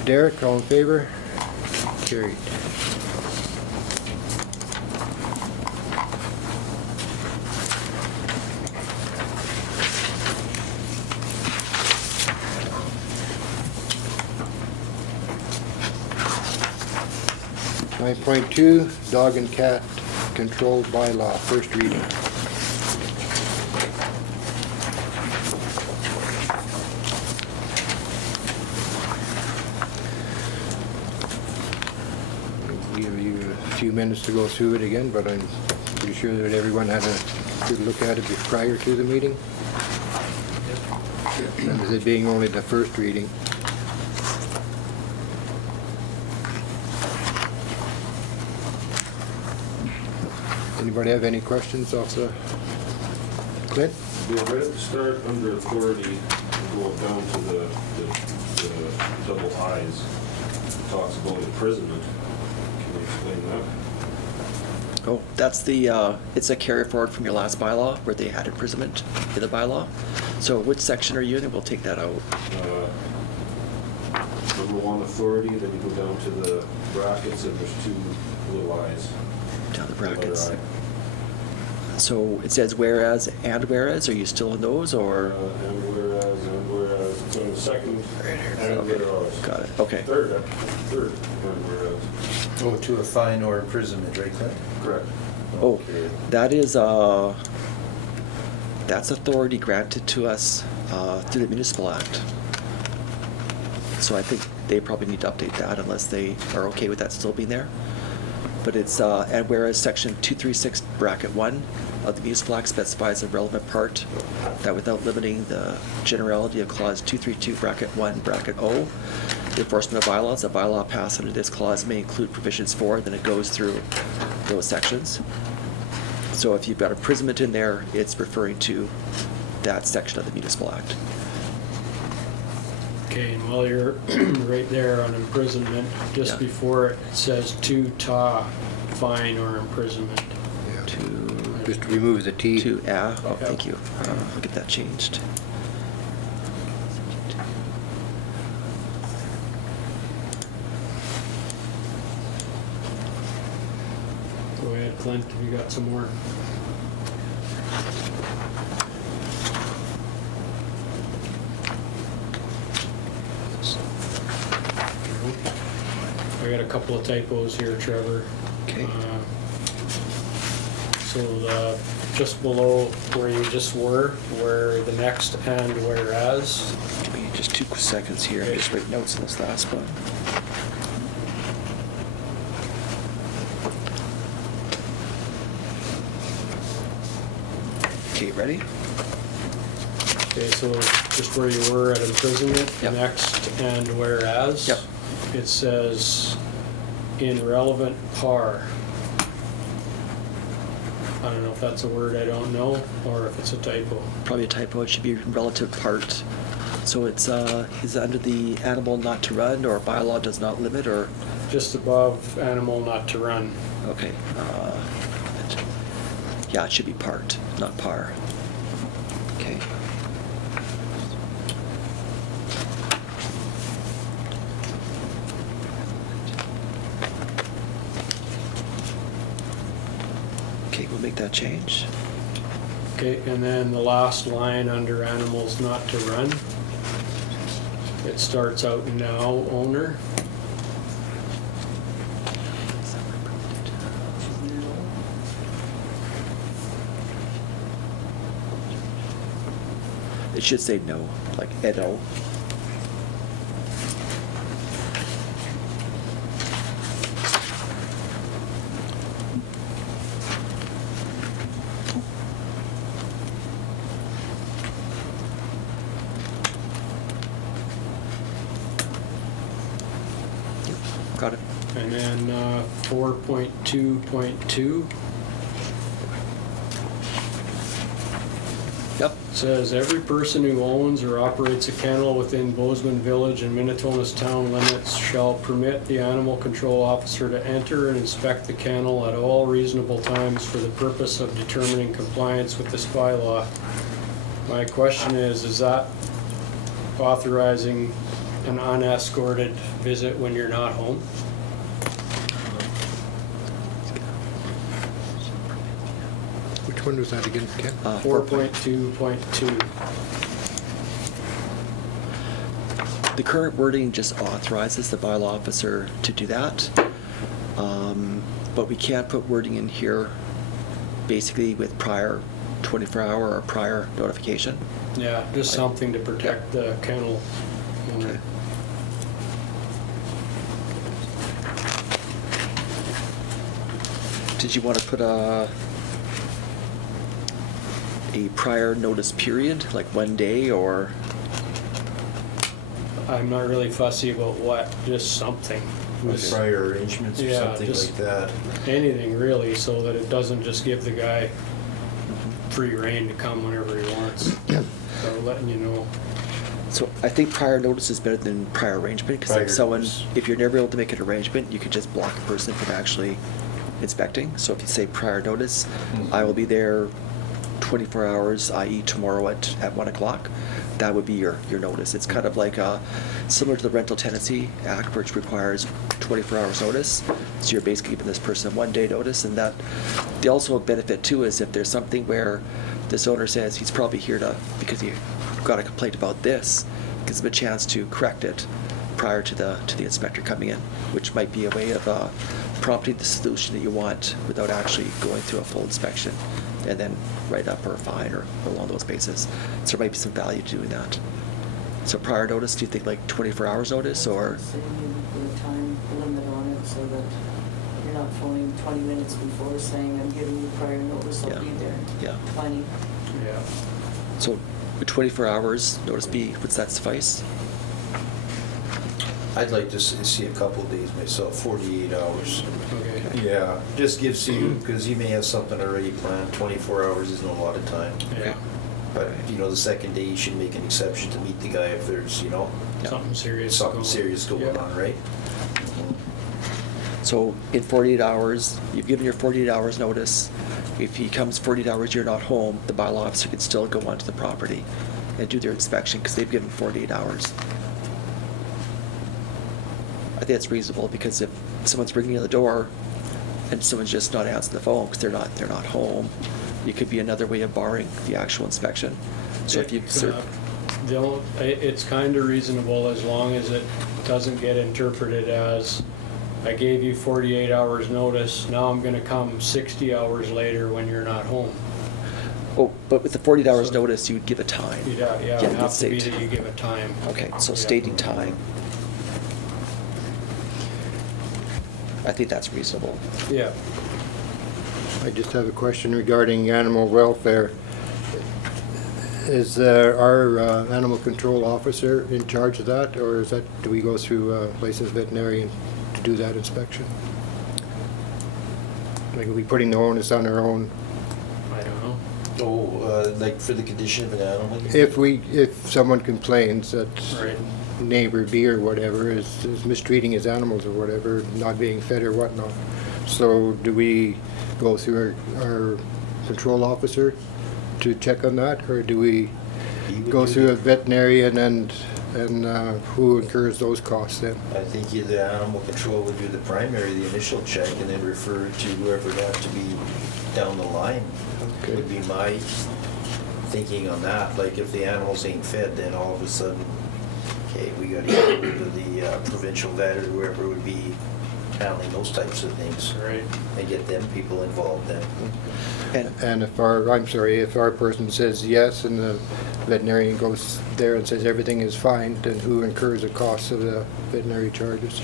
Derek, all in favor? Carried. Nine point two, dog and cat control bylaw, first reading. I'll give you a few minutes to go through it again, but I'm pretty sure that everyone had a good look at it prior to the meeting. And with it being only the first reading. Anybody have any questions off the, Clint? Yeah, right at the start, under authority, go down to the double I's, it talks about imprisonment. Can you explain that? Oh, that's the, it's a carry forward from your last bylaw where they had imprisonment in the bylaw. So which section are you in? And we'll take that out. Number one, authority, then you go down to the brackets, and there's two little I's. Down the Letter brackets. I. So it says whereas and whereas. Are you still in those or? And whereas, it's on the second, and Okay. whereas. Got it. Okay. Third, and whereas. Oh, to a fine or imprisonment, right, Clint? Correct. Oh, Okay. that is, that's authority granted to us through the Municipal Act. So I think they probably need to update that unless they are okay with that still being there. But it's, and whereas section 236 bracket 1 of the Municipal Act specifies a relevant part that without limiting the generality of clause 232 bracket 1 bracket O, the enforcement of bylaws, a bylaw passed under this clause may include provisions for, then it goes through those sections. So if you've got imprisonment in there, it's referring to that section of the Municipal Act. Okay, and while you're right there on imprisonment, just Yeah. before it says to ta, fine or imprisonment. Yeah. To, Just remove the T. oh, thank you. I'll get that changed. Go ahead, Clint, if you got some more. at a couple of typos here, Trevor. Okay. So just below where you just were, where the next and whereas, Give me just 2 seconds here. I'm just writing notes on this last one. Okay, ready? okay, so just where you were at imprisonment, Yep. next and whereas. Yep. It says in relevant par. I don't know if that's a word I don't know, or if it's a typo. Probably a typo. It should be relative part. So it's is it under the animal not to run, or bylaw does not limit, or Just above animal not to run. okay. Yeah, it should be part, not par. Okay. Okay, we'll make that change. Okay, and then the last line under animals not to run. It starts out now owner. It should say no, like Edo. Yep, got it. And then 4.2.2 Yep. says every person who owns or operates a kennel within Bowsman Village and Minitona's town limits shall permit the animal control officer to enter and inspect the kennel at all reasonable times for the purpose of determining compliance with this bylaw. My question is that authorizing an unescorted visit when you're not home? Which one was that again, Ken? 4.2.2. The current wording just authorizes the bylaw officer to do that. But we can't put wording in here basically with prior 24-hour or prior notification. Yeah, just something to protect the kennel owner. Did you want to put a prior notice period, like 1 day, or? I'm not really fussy about what, just something. With prior arrangements or Yeah, something just- like that. Anything really, so that it doesn't just give the guy free rein to come whenever he wants. So letting you know. So I think prior notice is better than prior arrangement, because Prior if someone, notice. if you're never able to make an arrangement, you could just block a person from actually inspecting. So if you say prior notice, I will be there 24 hours, i.e. tomorrow at 1 o'clock, that would be your notice. It's kind of like similar to the Rental Tenancy Act, which requires 24 hours notice. So you're basically giving this person 1 day notice, and that the also benefit too is if there's something where this owner says he's probably here because he got a complaint about this, gives him a chance to correct it prior to the inspector coming in, which might be a way of prompting the solution that you want without actually going through a full inspection and then write up or fine or along those bases. So there might be some value to doing that. So prior notice, do you think like 24 hours notice, or? So you put a time limit on it so that you're not phoning 20 minutes before saying, I'm giving you prior notice, I'll Yeah. be there. Yeah. Plenty. Yeah. So would 24 hours notice would that suffice? I'd like to see a couple of days myself, 48 hours. Okay. Yeah, just gives you, because you may have something already planned, 24 hours isn't a lot of time. Yeah. But, the second day you should make an exception to meet the guy if there's, Something serious. something serious going Yeah. on, right? So in 48 hours, you've given your 48 hours notice. If he comes 48 hours, you're not home, the bylaw officer can still go onto the property and do their inspection because they've given 48 hours. I think that's reasonable, because if someone's ringing on the door and someone's just not answering the phone because they're not home, it could be another way of barring the actual inspection. So if you It's kind of reasonable as long as it doesn't get interpreted as I gave you 48 hours notice, now I'm gonna come 60 hours later when you're not home. Oh, but with the 48 hours So- notice, you'd give a time. Yeah, it Yeah, would have to be state. that you give a time. Okay, so Yeah. stating time. I think that's reasonable. Yeah, I just have a question regarding animal welfare. Is our animal control officer in charge of that, or is that, do we go through a licensed veterinarian to do that inspection? Like, are we putting the onus on our own? I don't know. Oh, like for the condition of an animal? If someone complains that Right. neighbor B or whatever is mistreating his animals or whatever, not being fed or whatnot, so do we go through our control officer to check on that, or do we He would go do through the- a veterinarian and who incurs those costs then? I think the animal control would do the primary, the initial check, and then refer to whoever would have to be down the line. Okay. Would be my thinking on that. Like if the animals ain't fed, then all of a sudden, okay, we gotta go to the provincial vet or whoever would be handling those types of things Right. and get them people involved then. And if our person says yes and the veterinarian goes there and says everything is fine, then who incurs the cost of the veterinary charges?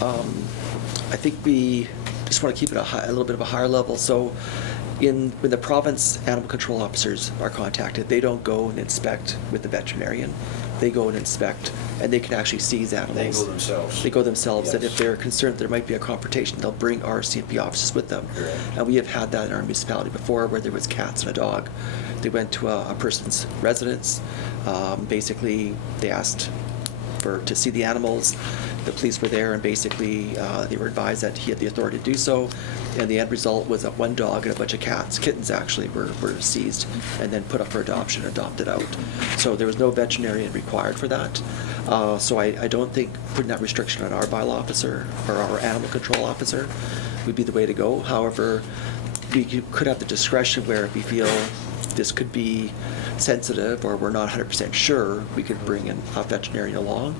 I think we just want to keep it a little bit of a higher level. So when the province animal control officers are contacted, they don't go and inspect with the veterinarian. They go and inspect, and they can actually seize animals. They go themselves. They go themselves, and Yes. if they're concerned there might be a confrontation, they'll bring our CNP officers with them. Correct. And we have had that in our municipality before, where there was cats and a dog. They went to a person's residence. Basically, they asked to see the animals. The police were there, and basically they were advised that he had the authority to do so. And the end result was that one dog and a bunch of kittens actually were seized and then put up for adoption, adopted out. So there was no veterinarian required for that. So I don't think putting that restriction on our bylaw officer or our animal control officer would be the way to go. However, we could have the discretion where if we feel this could be sensitive or we're not 100% sure, we could bring in a veterinarian along.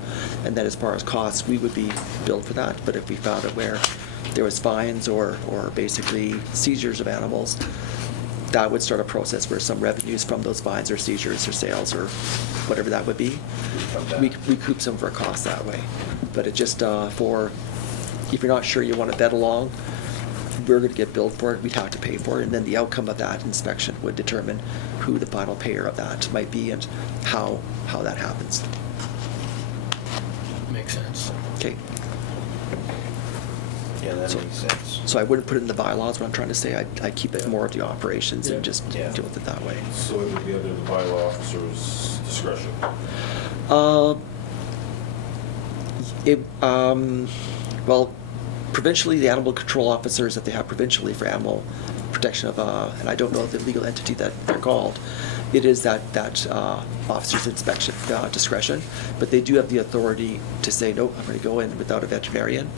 And then as far as costs, we would be billed for that. But if we found it where there was fines or basically seizures of animals, that would start a process where some revenues from those fines or seizures or sales or whatever that would be, we recoup some of our costs that way. But it just if you're not sure you want to vet along, we're going to get billed for it, we'd have to pay for it, and then the outcome of that inspection would determine who the final payer of that might be and how that happens. Makes sense. Okay, Yeah, that So- makes sense. so I wouldn't put it in the bylaws, what I'm trying to say, I keep it more of the operations Yeah. and just Yeah. deal with it that way. So it would be under the bylaw officer's discretion. Well, provincially, the animal control officers that they have provincially for animal protection of, and I don't know the legal entity that they're called, it is that officer's inspection discretion, but they do have the authority to say, nope, I'm going to go in without a veterinarian,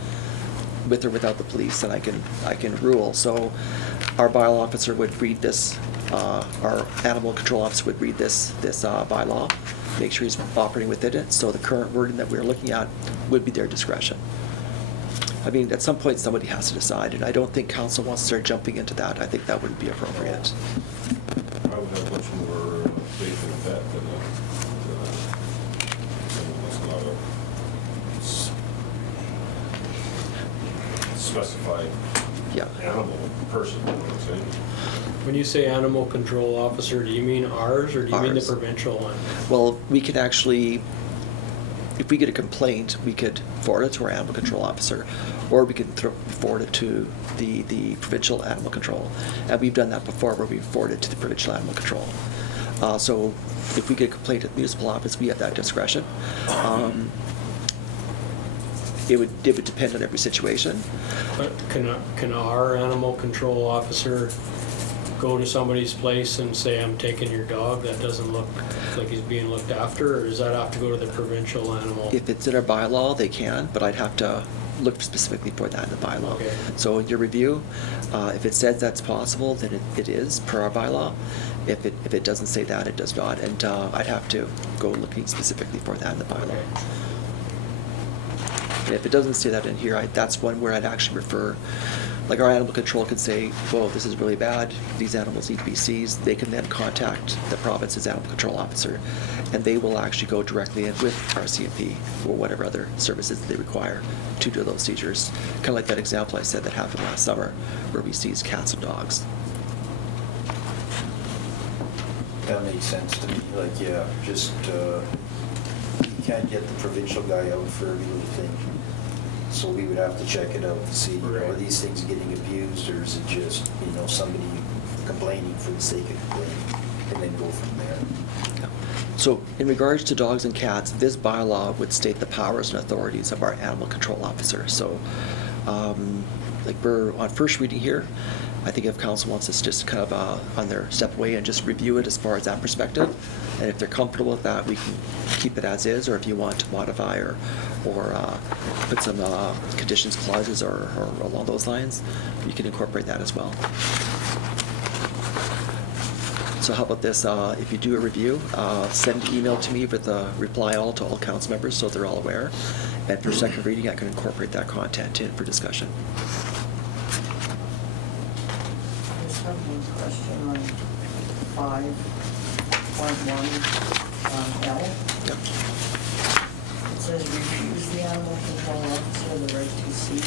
with or without the police, and I can rule. So our bylaw officer would read this, our animal control officer would read this bylaw, make sure he's operating within it. So the current wording that we're looking at would be their discretion. I mean, at some point, somebody has to decide, and I don't think council wants to start jumping into that. I think that wouldn't be appropriate. I would have much more faith in a vet than someone that's not a specified Yeah. animal person, you know what I'm saying? When you say animal control officer, do you mean ours or do you mean the Ours. provincial one? Well, we can actually, if we get a complaint, we could forward it to our animal control officer, or we can forward it to the provincial animal control. And we've done that before, where we've forwarded to the provincial animal control. So if we get a complaint at the municipal office, we have that discretion. It would depend on every situation. But can our animal control officer go to somebody's place and say, I'm taking your dog, that doesn't look like he's being looked after, or does that have to go to the provincial animal? If it's in our bylaw, they can, but I'd have to look specifically for that in the bylaw. Okay. So in your review, if it says that's possible, then it is per our bylaw. If it doesn't say that, it does not, and I'd have to go looking specifically for that in the bylaw. Okay. And if it doesn't say that in here, that's one where I'd actually refer, like our animal control could say, whoa, this is really bad, these animals need to be seized. They can then contact the province's animal control officer, and they will actually go directly in with RCMP or whatever other services they require to do those seizures. Kind of like that example I said that happened last summer, where we seized cats and dogs. That makes sense to me, like, yeah, just, you can't get the provincial guy out for every little thing. So we would have to check it out to see, you know, are Right. these things getting abused, or is it just, you know, somebody complaining for the sake of complaining, and then go from there. Yeah. So in regards to dogs and cats, this bylaw would state the powers and authorities of our animal control officer. So like we're on first reading here, I think if council wants us just kind of on their step away and just review it as far as that perspective, and if they're comfortable with that, we can keep it as is, or if you want to modify or put some conditions clauses or along those lines, you can incorporate that as well. So how about this, if you do a review, send an email to me with a reply all to all council members so they're all aware. And for second reading, I can incorporate that content in for discussion. I just have one question on 5.1 L. Yep. It says refuse the animal control officer the right to see.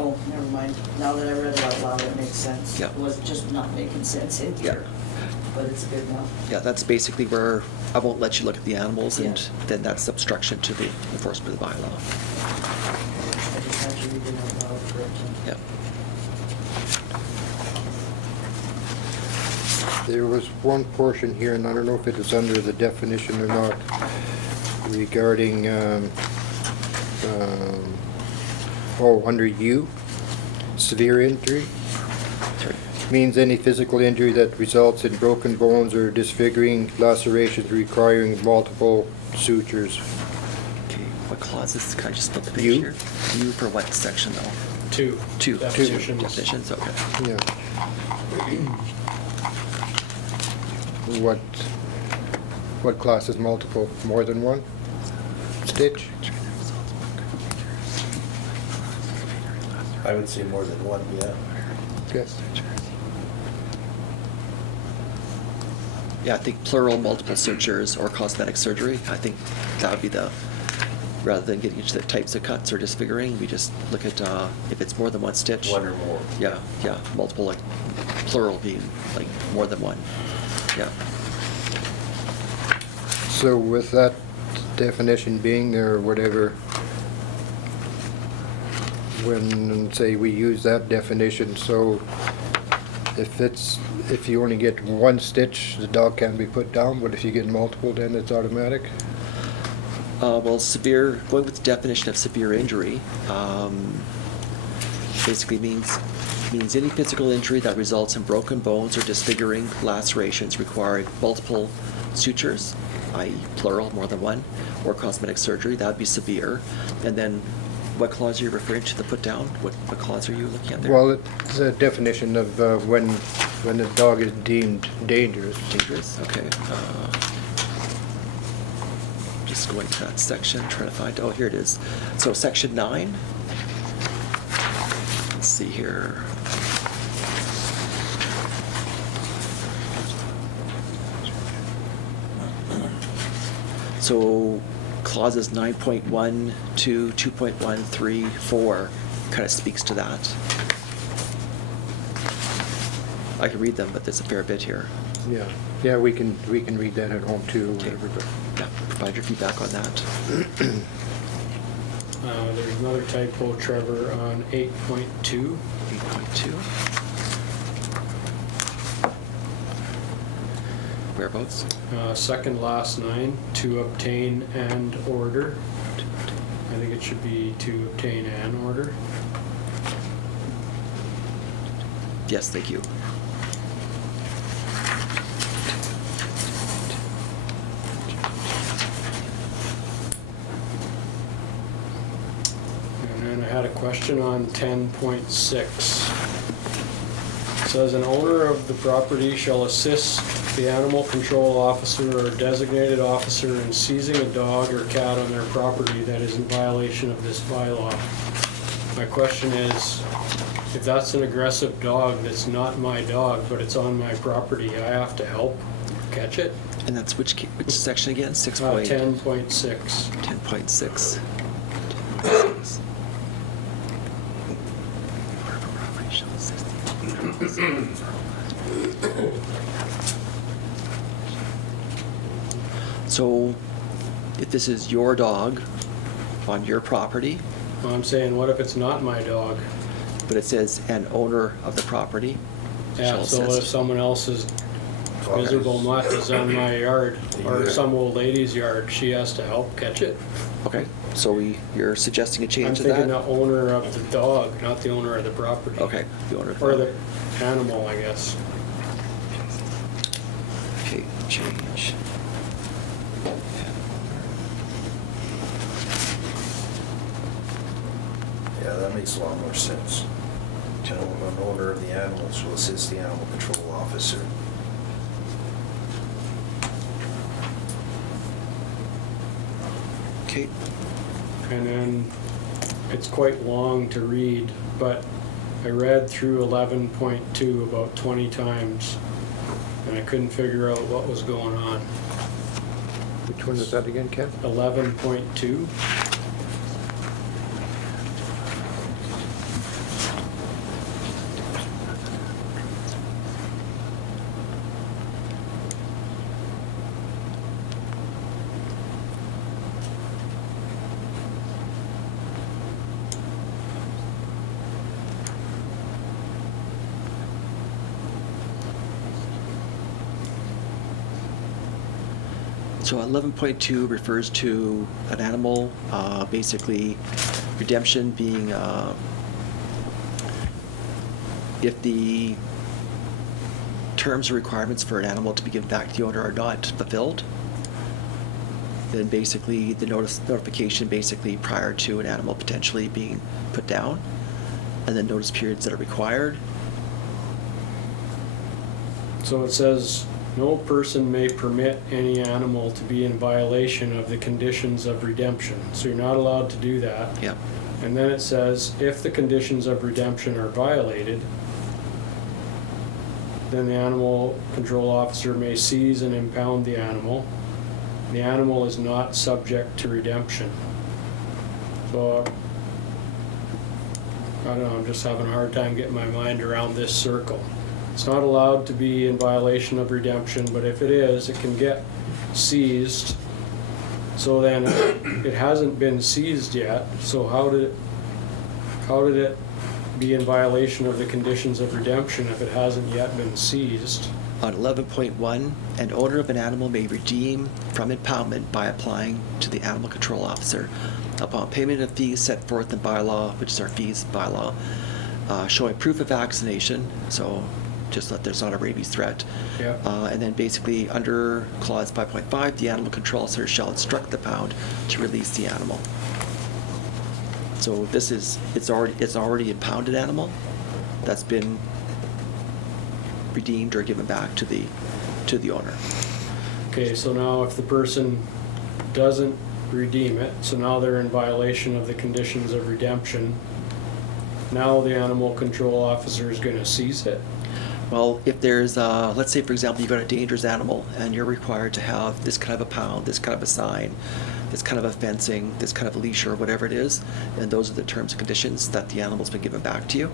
Oh, never mind. Now that I read it out loud, it makes sense. Yeah. It was just not making sense in here, but it's good now. Yeah, that's basically where I won't let you look at the animals, and Yeah. then that's obstruction to the enforcement of the bylaw. I just had to read it out loud for it to. Yep. There was one portion here, and I don't know if it is under the definition or not, regarding, under U, severe injury. Sorry. Means any physical injury that results in broken bones or disfiguring lacerations requiring multiple sutures. Okay, what clauses? Can I just flip the page U. here? U for what section though? Two. Two. Definitions. Definitions, okay. Yeah. What class is multiple? More than one? Stitch? I would say more than one, yeah. Yes. Yeah, I think plural multiple sutures or cosmetic surgery. I think that would be rather than getting into the types of cuts or disfiguring, we just look at if it's more than one stitch. One or more. Yeah, multiple, like plural being like more than one. Yeah. So with that definition being there or whatever, when, say, we use that definition, so if you only get one stitch, the dog can be put down, but if you get multiple, then it's automatic? Well, severe, going with the definition of severe injury, basically means any physical injury that results in broken bones or disfiguring lacerations requiring multiple sutures, i.e. plural, more than one, or cosmetic surgery. That would be severe. And then what clause are you referring to, the put down? What clause are you looking at there? Well, it's a definition of when the dog is deemed dangerous. Dangerous, okay. Just going to that section, trying to find, oh, here it is. So section 9. Let's see here. So clauses 9.1 to 2.1, 4 kind of speaks to that. I can read them, but there's a fair bit here. Yeah, we can read that at home too, or Okay. whatever, but. Yeah, provide your feedback on that. There's another typo, Trevor, on 8.2. 8.2. Whereabouts? Second last line, to obtain and order. I think it should be to obtain an order. Yes, thank you. And then I had a question on 10.6. says an owner of the property shall assist the animal control officer or designated officer in seizing a dog or cat on their property that is in violation of this bylaw. My question is, if that's an aggressive dog that's not my dog, but it's on my property, I have to help catch it? And that's which section again? 6.10.6. 10.6. 10.6. So, if this is your dog on your property, I'm saying, what if it's not my dog? but it says an owner of the property Yeah, shall so if assist. someone else's miserable mutt is on my yard, or some old lady's yard, she has to help catch it? Okay, so you're suggesting a I'm change to thinking that? the owner of the dog, not the owner of the property. Okay, the owner of the Or the animal, I guess. Okay, change. Yeah, that makes a lot more sense. An owner of the animals will assist the animal control officer. Okay, And then it's quite long to read, but I read through 11.2 about 20 times, and I couldn't figure out what was going on. Which one is that again, Ken? 11.2? so 11.2 refers to an animal, basically redemption being if the terms or requirements for an animal to be given back to the owner are not fulfilled, then basically the notification basically prior to an animal potentially being put down, and then notice periods that are required. So it says, no person may permit any animal to be in violation of the conditions of redemption. So you're not allowed to do that. Yep. And then it says, if the conditions of redemption are violated, then the animal control officer may seize and impound the animal. The animal is not subject to redemption. So, I don't know, I'm just having a hard time getting my mind around this circle. It's not allowed to be in violation of redemption, but if it is, it can get seized. So then, it hasn't been seized yet, so how did it be in violation of the conditions of redemption if it hasn't yet been seized? On 11.1, an owner of an animal may redeem from impoundment by applying to the animal control officer upon payment of fees set forth in bylaw, which is our fees bylaw, showing proof of vaccination, so just that there's not a rabies threat. Yeah. And then basically under clause 5.5, the animal control officer shall instruct the pound to release the animal. So this is, it's already impounded animal that's been redeemed or given back to the owner. Okay, so now if the person doesn't redeem it, so now they're in violation of the conditions of redemption, now the animal control officer is gonna seize it? Well, if there's, let's say for example, you've got a dangerous animal and you're required to have this kind of a pound, this kind of a sign, this kind of a fencing, this kind of a leash or whatever it is, and those are the terms and conditions that the animal's been given back to you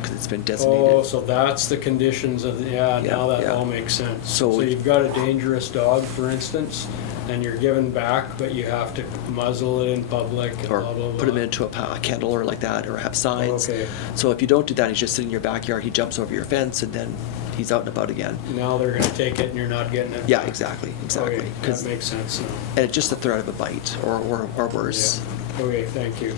because it's been designated. Oh, so that's the conditions of the, now that yeah. all makes sense. So So you've got a dangerous dog, for instance, and you're given back, but you have to muzzle it in public and Or blah, blah, blah. put him into a kennel or like that, or have signs. Okay. So if you don't do that, he's just sitting in your backyard, he jumps over your fence, and then he's out and about again. Now they're gonna take it and you're not getting it. Yeah, back. exactly. Okay, 'Cause- that makes sense now. and it's just the threat of a bite or worse. Yeah. Okay, thank you.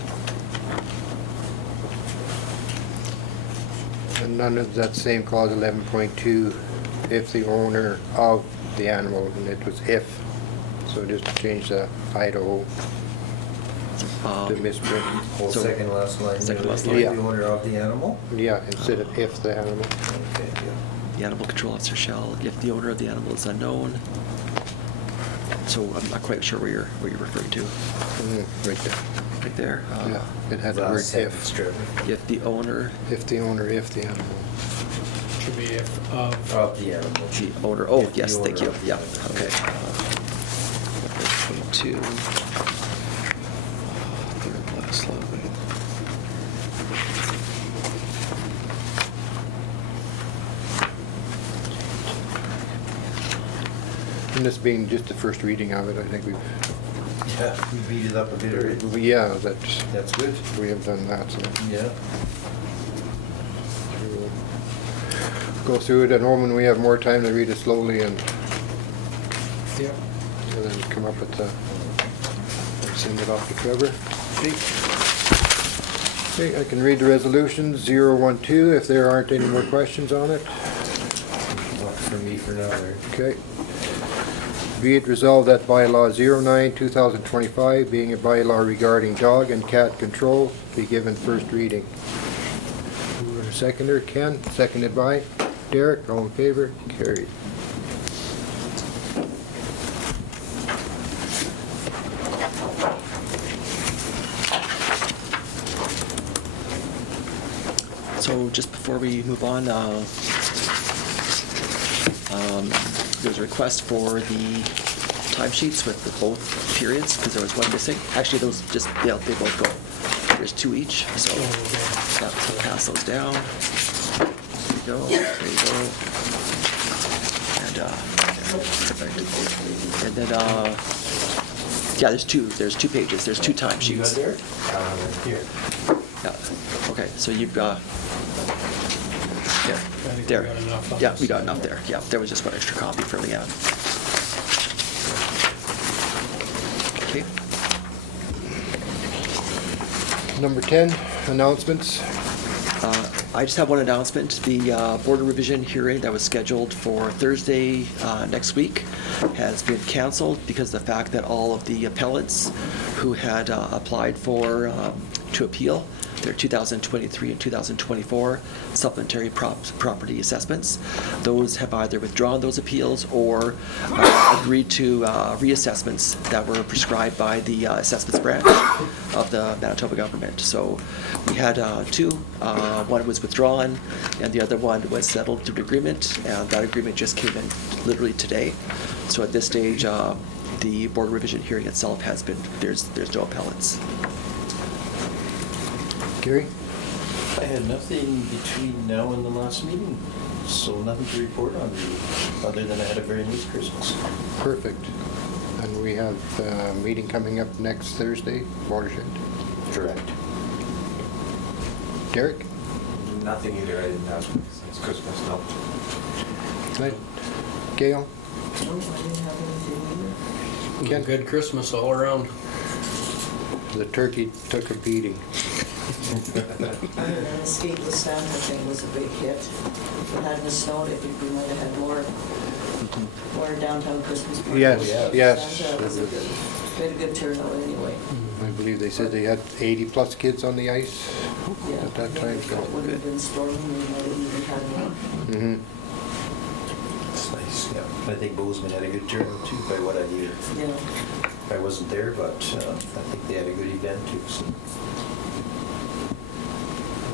And none of that same clause 11.2, if the owner of the animal, and it was if, so just change the Idaho. The misprint. Whole So- second last line. Second last The line. owner of the animal? Yeah, instead of if the animal. Okay, yeah. The animal control officer shall, if the owner of the animal is unknown. So I'm not quite sure where you're referring to, Right there. right there. Yeah, it had the word Last sentence, if. Trevor. If the owner, If the owner, if the animal. Should be if of. Of the animal. the owner, oh, If the yes, thank owner you, of the yeah, animal. okay. 22. Third last line. And this being just the first reading of it, I think Yeah, we beat it up a bit already. yeah, That's good. we have done that, so. Yeah. We'll go through it at home when we have more time to read it slowly and Yep. then come up with the, and send it off to Trevor. Okay, I can read the resolution 012 if there aren't any more questions on it. Not for me for now, Eric. Okay. Be it resolved that bylaw 09/2025, being a bylaw regarding dog and cat control, be given first reading. Seconder, Ken, seconded by Derek, all in favor, carried. So just before we move on, there's a request for the timesheets with both periods, because there was one missing. Actually, those just, they both go. There's two each, so yeah, so pass those down. There you go, there you go. And, perfect. And then, yeah, there's two pages, there's two You got timesheets. there? Here. Yeah, okay, so you've got, yeah, I think we there. got enough on Yeah, this. we got enough there, yeah, there was just one extra copy for Leanne. Okay, Number 10, announcements. I just have one announcement. The border revision hearing that was scheduled for Thursday next week has been canceled because of the fact that all of the appellants who had applied for to appeal their 2023 and 2024 supplementary property assessments, those have either withdrawn those appeals or agreed to reassessments that were prescribed by the assessments branch of the Manitoba government. So we had two. One was withdrawn and the other one was settled through an agreement, and that agreement just came in literally today. So at this stage, the border revision hearing itself has been, there's no appellants. Gary? I had nothing between now and the last meeting, so nothing to report on really, other than I had a very nice Christmas. Perfect. And we have a meeting coming up next Thursday, watershed. Correct. Derek? Nothing either, I didn't have since Christmas, no. Right. Gail? No, I didn't have anything either. Ken? Good Christmas all around. The turkey took a beating. And escape the Santa thing was a big hit. If it hadn't snowed, I think we might have had more downtown Christmas parties. Yes, yes. Santa was a good, we had a good turnout anyway. I believe they said they had 80-plus kids on the ice Yeah. at that time. If it wouldn't have been storming, we might have even had more. Mm-hmm. It's nice, yeah. I think Bowsman had a good turnout too, by what I hear. Yeah. I wasn't there, but I think they had a good event too, so.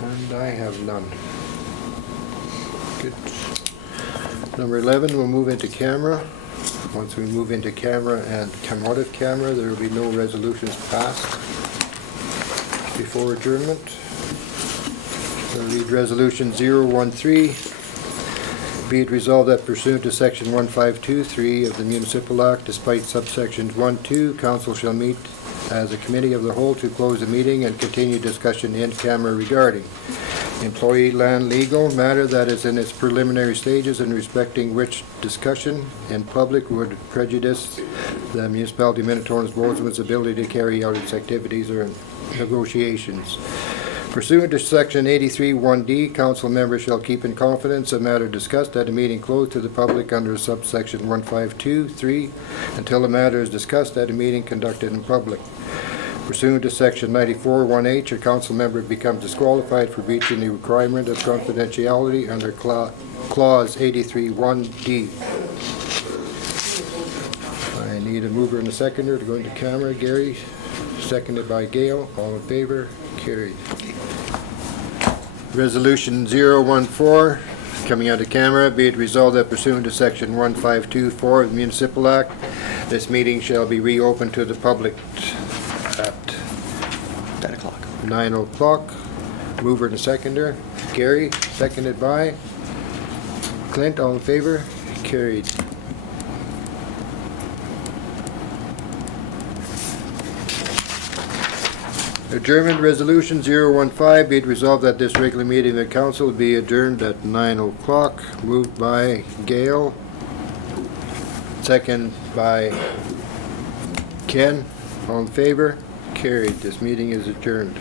And I have none. Good. Number 11, we'll move into camera. Once we move into camera and come out of camera, there will be no resolutions passed before adjournment. I'll read resolution 013. Be it resolved that pursuant to section 1523 of the Municipal Act, despite subsections 1, 2, council shall meet as a committee of the whole to close the meeting and continue discussion in camera regarding employee land legal matter that is in its preliminary stages and respecting which discussion in public would prejudice the municipality Minitonas-Bowsman's ability to carry out its activities or negotiations. Pursuant to section 83(1)D, council members shall keep in confidence a matter discussed at a meeting closed to the public under subsection 152(3) until the matter is discussed at a meeting conducted in public. Pursuant to section 94(1)H, a council member becomes disqualified for breaching the requirement of confidentiality under clause 83(1)D. I need a mover and a seconder to go into camera. Gary, seconded by Gail. All in favor? Carried. Resolution 014, coming out of camera, be it resolved that pursuant to section 1524 of the Municipal Act, this meeting shall be reopened to the public at 9 o'clock. 9 o'clock. Mover and a seconder. Gary, seconded by Clint. All in favor? Carried. Adjournment resolution 015, be it resolved that this regular meeting of the council be adjourned at 9 o'clock. Moved by Gail. Second by Ken. All in favor? Carried. This meeting is adjourned.